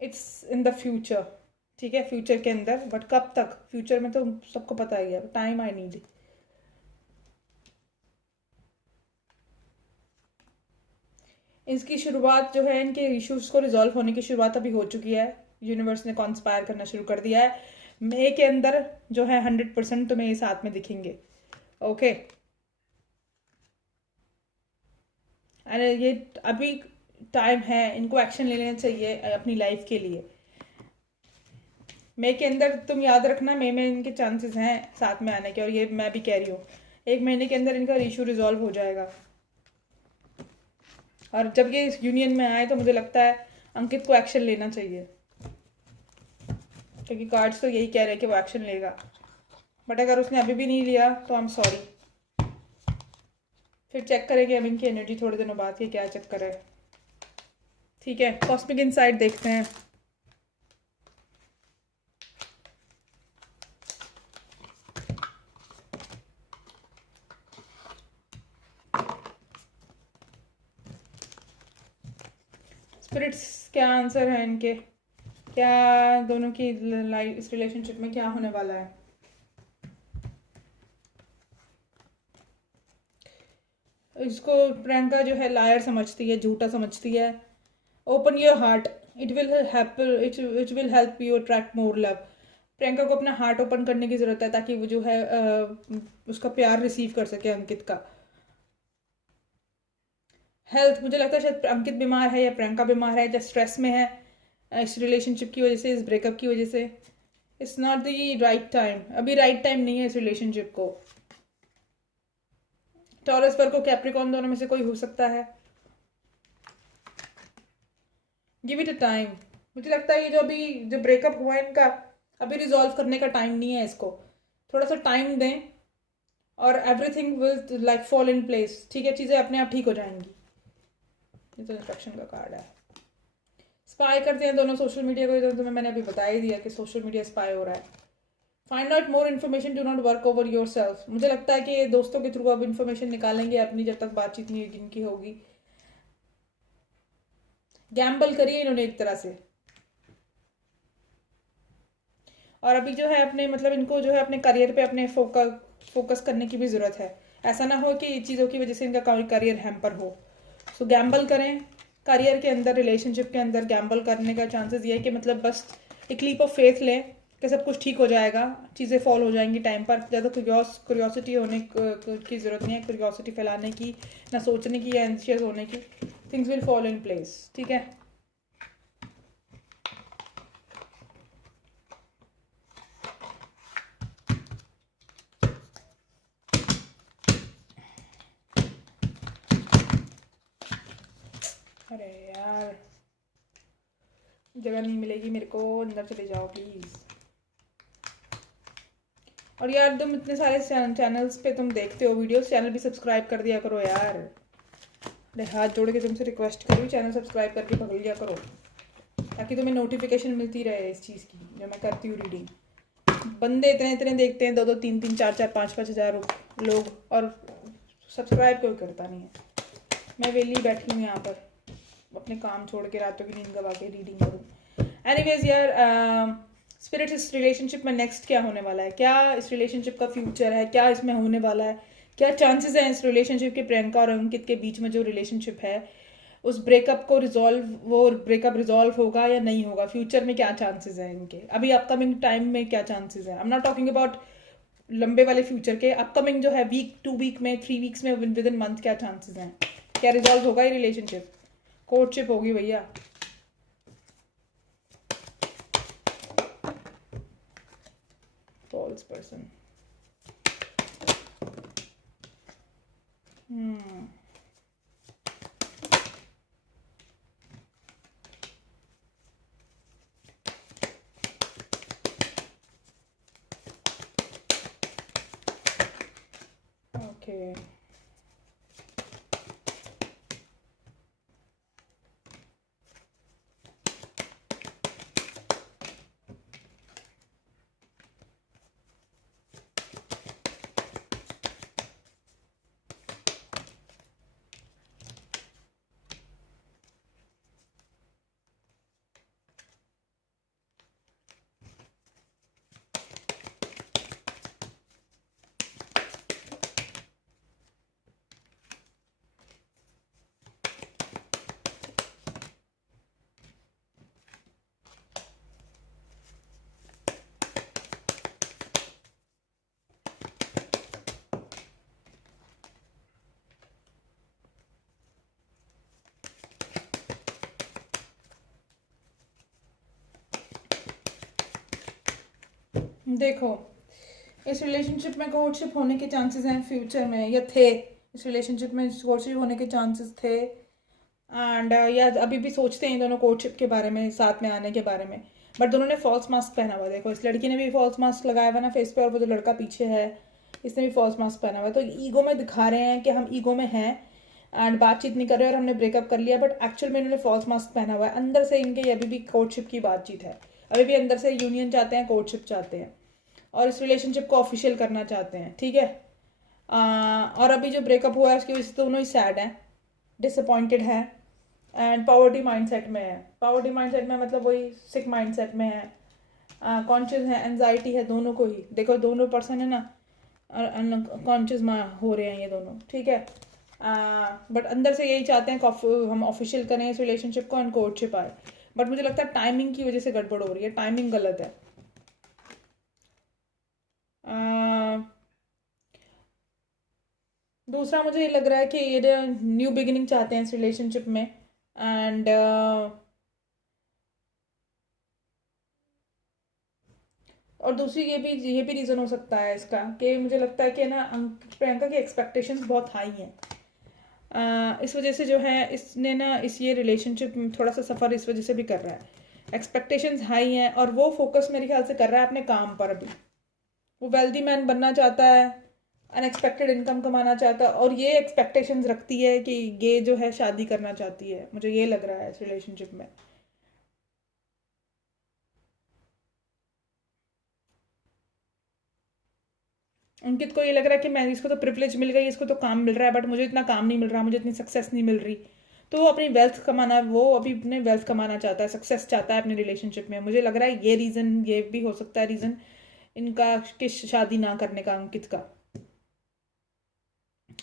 इट्स इन द फ्यूचर, ठीक है, फ्यूचर के अंदर, बट कब तक? फ्यूचर में तो सबको पता ही है, टाइम आई नीड। इसकी शुरुआत जो है, इनके इश्यूज को रिजॉल्व होने की शुरुआत अभी हो चुकी है। यूनिवर्स ने कॉन्स्पायर करना शुरू कर दिया है। मई के अंदर जो है 100% तुम्हें ये साथ में दिखेंगे। ओके, अरे ये अभी टाइम है, इनको एक्शन ले लेना चाहिए अपनी लाइफ के लिए। मई के अंदर तुम याद रखना, मई में इनके चांसेस हैं साथ में आने के, और ये मैं भी कह रही हूँ 1 महीने के अंदर इनका इशू रिजॉल्व हो जाएगा। और जब ये यूनियन में आए तो मुझे लगता है अंकित को एक्शन लेना चाहिए, क्योंकि कार्ड्स तो यही कह रहे हैं कि वो एक्शन लेगा। बट अगर उसने अभी भी नहीं लिया तो आई एम सॉरी, फिर चेक करेंगे अब इनकी एनर्जी थोड़े दिनों बाद कि क्या चक्कर है। ठीक है, कॉस्मिक इनसाइट देखते हैं। स्पिरिट्स क्या आंसर है इनके, क्या दोनों की लाइफ इस रिलेशनशिप में क्या होने वाला है? इसको प्रियंका जो है लायर समझती है, झूठा समझती है। Open your heart, it will help, it will help you attract more love. Priyanka को अपना हार्ट ओपन करने की ज़रूरत है ताकि वो जो है उसका प्यार रिसीव कर सके अंकित का। हेल्थ, मुझे लगता है शायद अंकित बीमार है या प्रियंका बीमार है या स्ट्रेस में है इस रिलेशनशिप की वजह से, इस ब्रेकअप की वजह से। It's not the right time, अभी राइट टाइम नहीं है इस रिलेशनशिप को। टॉरस पर को कैप्रिकॉन दोनों में से कोई हो सकता है। गिव इट अ टाइम, मुझे लगता है ये जो ब्रेकअप हुआ है इनका, अभी रिजॉल्व करने का टाइम नहीं है इसको। थोड़ा सा टाइम दें और everything will like fall in place. ठीक है, चीज़ें अपने आप ठीक हो जाएंगी। ये तो इंस्ट्रक्शन का कार्ड है। स्पाई करते हैं दोनों सोशल मीडिया को, तो तुम्हें मैंने अभी बता ही दिया कि सोशल मीडिया स्पाई हो रहा है। Find out more information, do not work over your self. मुझे लगता है कि दोस्तों के थ्रू अब इन्फॉर्मेशन निकालेंगे अपनी, जब तक बातचीत नहीं इनकी होगी। गैम्बल करिए इन्होंने एक तरह से, और अभी जो है अपने मतलब इनको जो है अपने करियर पे अपने फोकस करने की भी ज़रूरत है। ऐसा ना हो कि चीज़ों की वजह से इनका करियर हैम्पर हो। सो गैम्बल करें करियर के अंदर, रिलेशनशिप के अंदर गैम्बल करने का चांसेस ये है कि मतलब बस एक लीप ऑफ फेथ लें कि सब कुछ ठीक हो जाएगा, चीज़ें फॉल हो जाएंगी टाइम पर। ज़्यादा क्यूरियोसिटी होने की ज़रूरत नहीं है, क्यूरियोसिटी फैलाने की, ना सोचने की या एंशियस होने की। Things will fall in place, ठीक है। अरे यार, जगह नहीं मिलेगी मेरे को, अंदर चले जाओ प्लीज़। और यार तुम इतने सारे चैनल्स पे तुम देखते हो वीडियोस, चैनल भी सब्सक्राइब कर दिया करो यार। अरे हाथ जोड़ के तुमसे रिक्वेस्ट करूँ, चैनल सब्सक्राइब करके पकड़ लिया करो, ताकि तुम्हें नोटिफिकेशन मिलती रहे इस चीज़ की जो मैं करती हूँ रीडिंग। बंदे इतने इतने देखते हैं, 2-2 3-3 4-4 5-5 हज़ार लोग, और सब्सक्राइब कोई करता नहीं है। मैं वेली बैठी हूँ यहाँ पर, अपने काम छोड़ के रातों की नींद गवा के रीडिंग करूँ। एनीवेज यार, स्पिरिट इस रिलेशनशिप में नेक्स्ट क्या होने वाला है, क्या इस रिलेशनशिप का फ्यूचर है, क्या इसमें होने वाला है, क्या चांसेस हैं इस रिलेशनशिप के, प्रियंका और अंकित के बीच में जो रिलेशनशिप है उस ब्रेकअप को वो ब्रेकअप रिजॉल्व होगा या नहीं होगा, फ्यूचर में क्या चांसेस हैं इनके, अभी अपकमिंग टाइम में क्या चांसेस हैं। आई एम नॉट टॉकिंग अबाउट लंबे वाले फ्यूचर के, अपकमिंग जो है वीक 2 वीक में 3 वीक्स में, विद इन मंथ क्या चांसेस हैं, क्या रिजॉल्व होगा ये रिलेशनशिप, कोर्टशिप होगी भैया। False person, okay. देखो, इस रिलेशनशिप में कोर्टशिप होने के चांसेस हैं फ्यूचर में, या थे। इस रिलेशनशिप में कोर्टशिप होने के चांसेस थे, एंड या अभी भी सोचते हैं दोनों कोर्टशिप के बारे में, साथ में आने के बारे में। बट दोनों ने फॉल्स मास्क पहना हुआ है। देखो, इस लड़की ने भी फॉल्स मास्क लगाया हुआ ना फेस पे, और वो जो लड़का पीछे है इसने भी फॉल्स मास्क पहना हुआ है। तो ईगो में दिखा रहे हैं कि हम ईगो में हैं एंड बातचीत नहीं कर रहे और हमने ब्रेकअप कर लिया, बट एक्चुअल में इन्होंने फॉल्स मास्क पहना हुआ है। अंदर से इनके अभी भी कोर्टशिप की बातचीत है, अभी भी अंदर से यूनियन चाहते हैं, कोर्टशिप चाहते हैं, और इस रिलेशनशिप को ऑफिशियल करना चाहते हैं। ठीक है। और अभी जो ब्रेकअप हुआ है उसकी वजह से दोनों ही सैड हैं, डिसअपॉइंटेड है, एंड पॉवर्टी माइंडसेट में है। पॉवर्टी माइंडसेट में मतलब वही सिक माइंडसेट में है, कॉन्शियस है, एंजाइटी है दोनों को ही। देखो, दोनों पर्सन है ना, कॉन्शियस हो रहे हैं ये दोनों। ठीक है। बट अंदर से यही चाहते हैं कि हम ऑफिशियल करें इस रिलेशनशिप को एंड कोर्टशिप आए। बट मुझे लगता है टाइमिंग की वजह से गड़बड़ हो रही है, टाइमिंग गलत है। दूसरा मुझे ये लग रहा है कि ये न्यू बिगिनिंग चाहते हैं इस रिलेशनशिप में, एंड और दूसरी ये भी रीज़न हो सकता है इसका, कि मुझे लगता है कि ना प्रियंका की एक्सपेक्टेशंस बहुत हाई हैं। इस वजह से जो है इसने ना ये रिलेशनशिप थोड़ा सा सफ़र इस वजह से भी कर रहा है। एक्सपेक्टेशंस हाई हैं और वो फोकस मेरे ख्याल से कर रहा है अपने काम पर। अभी वो वेल्दी मैन बनना चाहता है, अनएक्सपेक्टेड इनकम कमाना चाहता है, और ये एक्सपेक्टेशंस रखती है कि ये जो है शादी करना चाहती है। मुझे ये लग रहा है इस रिलेशनशिप में। अंकित को ये लग रहा है कि मैं, इसको तो प्रिविलेज मिल गई, इसको तो काम मिल रहा है, बट मुझे इतना काम नहीं मिल रहा, मुझे इतनी सक्सेस नहीं मिल रही। तो वो अपनी वेल्थ कमाना, वो अभी अपने वेल्थ कमाना चाहता है, सक्सेस चाहता है अपने रिलेशनशिप में। मुझे लग रहा है ये रीज़न, ये भी हो सकता है रीज़न इनका कि शादी ना करने का अंकित का।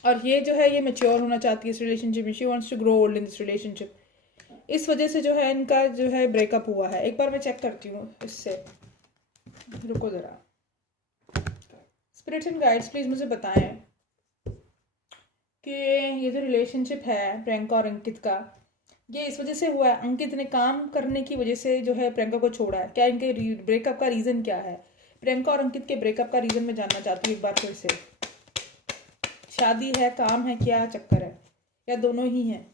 और ये जो है ये मेच्योर होना चाहती है इस रिलेशनशिप में, she wants to grow old in this relationship. इस वजह से जो है इनका जो है ब्रेकअप हुआ है। एक बार मैं चेक करती हूँ इससे, रुको ज़रा। स्पिरिट्स एंड गाइड्स प्लीज़ मुझे बताएं कि ये जो रिलेशनशिप है प्रियंका और अंकित का, ये इस वजह से हुआ है, अंकित ने काम करने की वजह से जो है प्रियंका को छोड़ा है? क्या इनके ब्रेकअप का रीज़न क्या है? प्रियंका और अंकित के ब्रेकअप का रीज़न मैं जानना चाहती हूँ एक बार फिर से। शादी है, काम है, क्या चक्कर है, या दोनों ही हैं?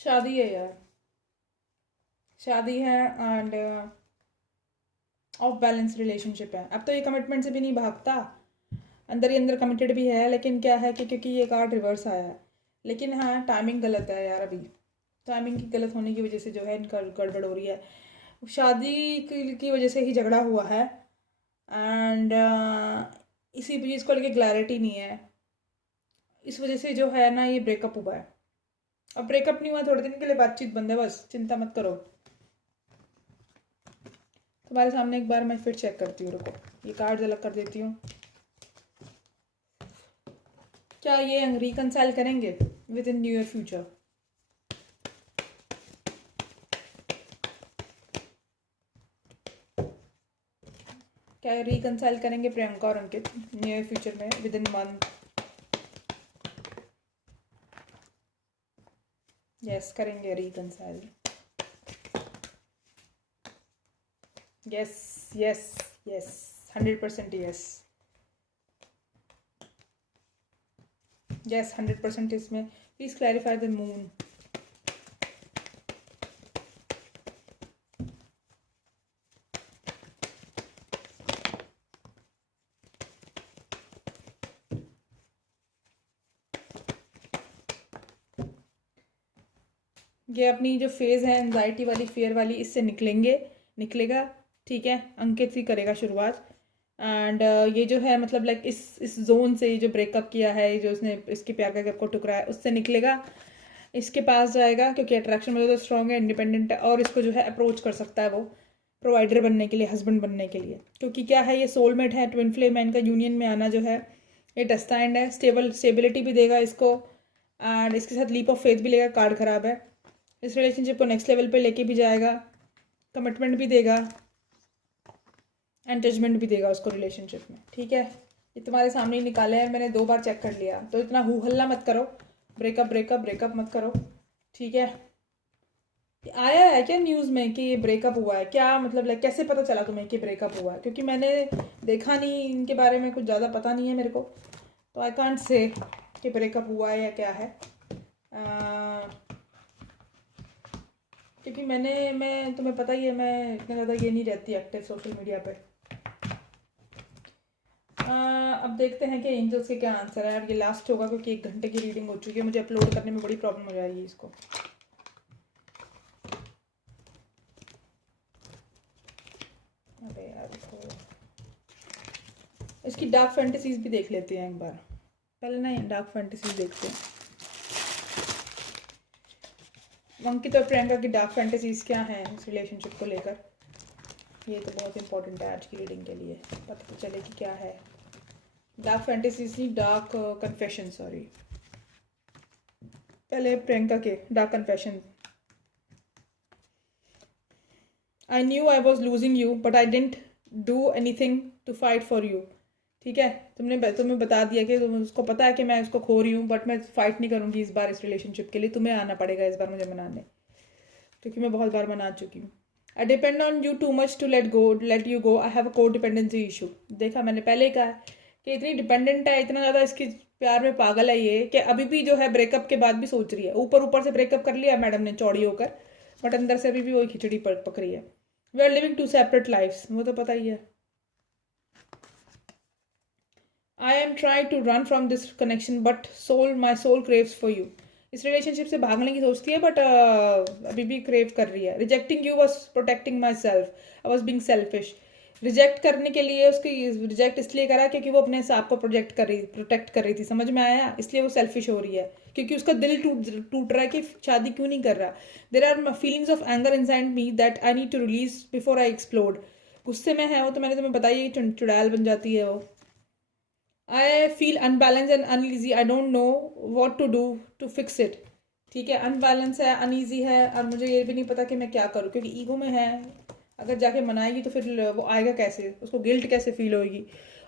शादी है यार, शादी है, एंड ऑफ बैलेंस रिलेशनशिप है। अब तो ये कमिटमेंट से भी नहीं भागता, अंदर ही अंदर कमिटेड भी है, लेकिन क्या है कि क्योंकि ये कार्ड रिवर्स आया है। लेकिन हाँ, टाइमिंग गलत है यार। अभी टाइमिंग की गलत होने की वजह से जो है इनका गड़बड़ हो रही है। शादी की वजह से ही झगड़ा हुआ है, एंड इसी चीज़ को लेकर क्लैरिटी नहीं है। इस वजह से जो है ना ये ब्रेकअप हुआ है। अब ब्रेकअप नहीं हुआ, थोड़े दिन के लिए बातचीत बंद है, बस चिंता मत करो। तुम्हारे सामने एक बार मैं फिर चेक करती हूँ, रुको ये कार्ड अलग कर देती हूँ। क्या ये रिकनसाइल करेंगे with in new year future? क्या रिकनसाइल करेंगे प्रियंका और अंकित नियर फ्यूचर में, विद इन मंथ? यस, करेंगे reconcile. Yes, yes, yes, 100% yes. Yes, 100% इसमें प्लीज़ क्लैरिफाई द मून। ये अपनी जो फेज़ है एंजाइटी वाली, फियर वाली, इससे निकलेंगे, निकलेगा, ठीक है, अंकित ही करेगा शुरुआत। एंड ये जो है मतलब लाइक इस जोन से जो ब्रेकअप किया है, जो उसने इसके प्यार का आपको टुकरा है, उससे निकलेगा, इसके पास जाएगा क्योंकि अट्रैक्शन में तो स्ट्रॉन्ग है, इंडिपेंडेंट है, और इसको जो है अप्रोच कर सकता है वो प्रोवाइडर बनने के लिए, हस्बैंड बनने के लिए। क्योंकि क्या है, ये सोलमेट है, ट्विन फ्लेम है, इनका यूनियन में आना जो है ये डेस्टाइंड है। स्टेबिलिटी भी देगा इसको, एंड इसके साथ लीप ऑफ फेथ भी लेगा, कार्ड खराब है। इस रिलेशनशिप को नेक्स्ट लेवल पे लेके भी जाएगा, कमिटमेंट भी देगा एंड जजमेंट भी देगा उसको रिलेशनशिप में। ठीक है, ये तुम्हारे सामने ही निकाले हैं, मैंने 2 बार चेक कर लिया, तो इतना हू हल्ला मत करो, ब्रेकअप ब्रेकअप ब्रेकअप मत करो। ठीक है, आया है क्या न्यूज़ में कि ये ब्रेकअप हुआ है? क्या मतलब लाइक कैसे पता चला तुम्हें कि ब्रेकअप हुआ है? क्योंकि मैंने देखा नहीं, इनके बारे में कुछ ज़्यादा पता नहीं है मेरे को, तो आई कांट से कि ब्रेकअप हुआ है या क्या है। क्योंकि मैं तुम्हें पता ही है, मैं इतना ज़्यादा ये नहीं रहती एक्टिव सोशल मीडिया पे। अब देखते हैं कि एंजल्स के क्या आंसर है। और ये लास्ट होगा क्योंकि 1 घंटे की रीडिंग हो चुकी है, मुझे अपलोड करने में बड़ी प्रॉब्लम हो जाएगी इसको। अरे यार, इसकी डार्क फैंटेसीज भी देख लेते हैं एक बार, पहले ना डार्क फैंटेसीज देखते हैं। अंकित और प्रियंका की डार्क फैंटेसीज क्या हैं इस रिलेशनशिप को लेकर, ये तो बहुत इंपॉर्टेंट है आज की रीडिंग के लिए, पता तो चले कि क्या है। डार्क फैंटेसीज नहीं, डार्क कन्फेशन, सॉरी, पहले प्रियंका के dark confession. I knew I was losing you but I didn't do anything to fight for you. ठीक है, तुम्हें बता दिया कि उसको पता है कि मैं उसको खो रही हूँ, बट मैं फाइट नहीं करूँगी इस बार इस रिलेशनशिप के लिए, तुम्हें आना पड़ेगा इस बार मुझे मनाने, क्योंकि मैं बहुत बार मना चुकी हूँ। I depend on you too much to let you go, I have a codependency issue. देखा, मैंने पहले ही कहा कि इतनी डिपेंडेंट है, इतना ज़्यादा इसके प्यार में पागल है ये, कि अभी भी जो है ब्रेकअप के बाद भी सोच रही है। ऊपर ऊपर से ब्रेकअप कर लिया मैडम ने चौड़ी होकर, बट अंदर से अभी भी वही खिचड़ी पक रही है। We are living 2 separate lifes, वो तो पता ही है। I am try to run from this connection but my soul craves for you. इस रिलेशनशिप से भागने की सोचती है, बट अभी भी क्रेव कर रही है। Rejecting you was protecting my self, I was being selfish. Reject करने के लिए उसकी रिजेक्ट इसलिए करा क्योंकि वो अपने आप को प्रोटेक्ट कर रही थी, समझ में आया? इसलिए वो सेल्फिश हो रही है, क्योंकि उसका दिल टूट रहा है कि शादी क्यों नहीं कर रहा। There are feelings of anger inside me that I need to release before I explode. गुस्से में है वो, तो मैंने तुम्हें बताया, चुड़ैल बन जाती है वो। I feel unbalance and uneasy, I don't know what to do to fix it. ठीक है, अनबैलेंस है, अनईजी है, और मुझे ये भी नहीं पता कि मैं क्या करूँ, क्योंकि ईगो में है। अगर जाके मनाएगी तो फिर वो आएगा कैसे, उसको गिल्ट कैसे फील होगी।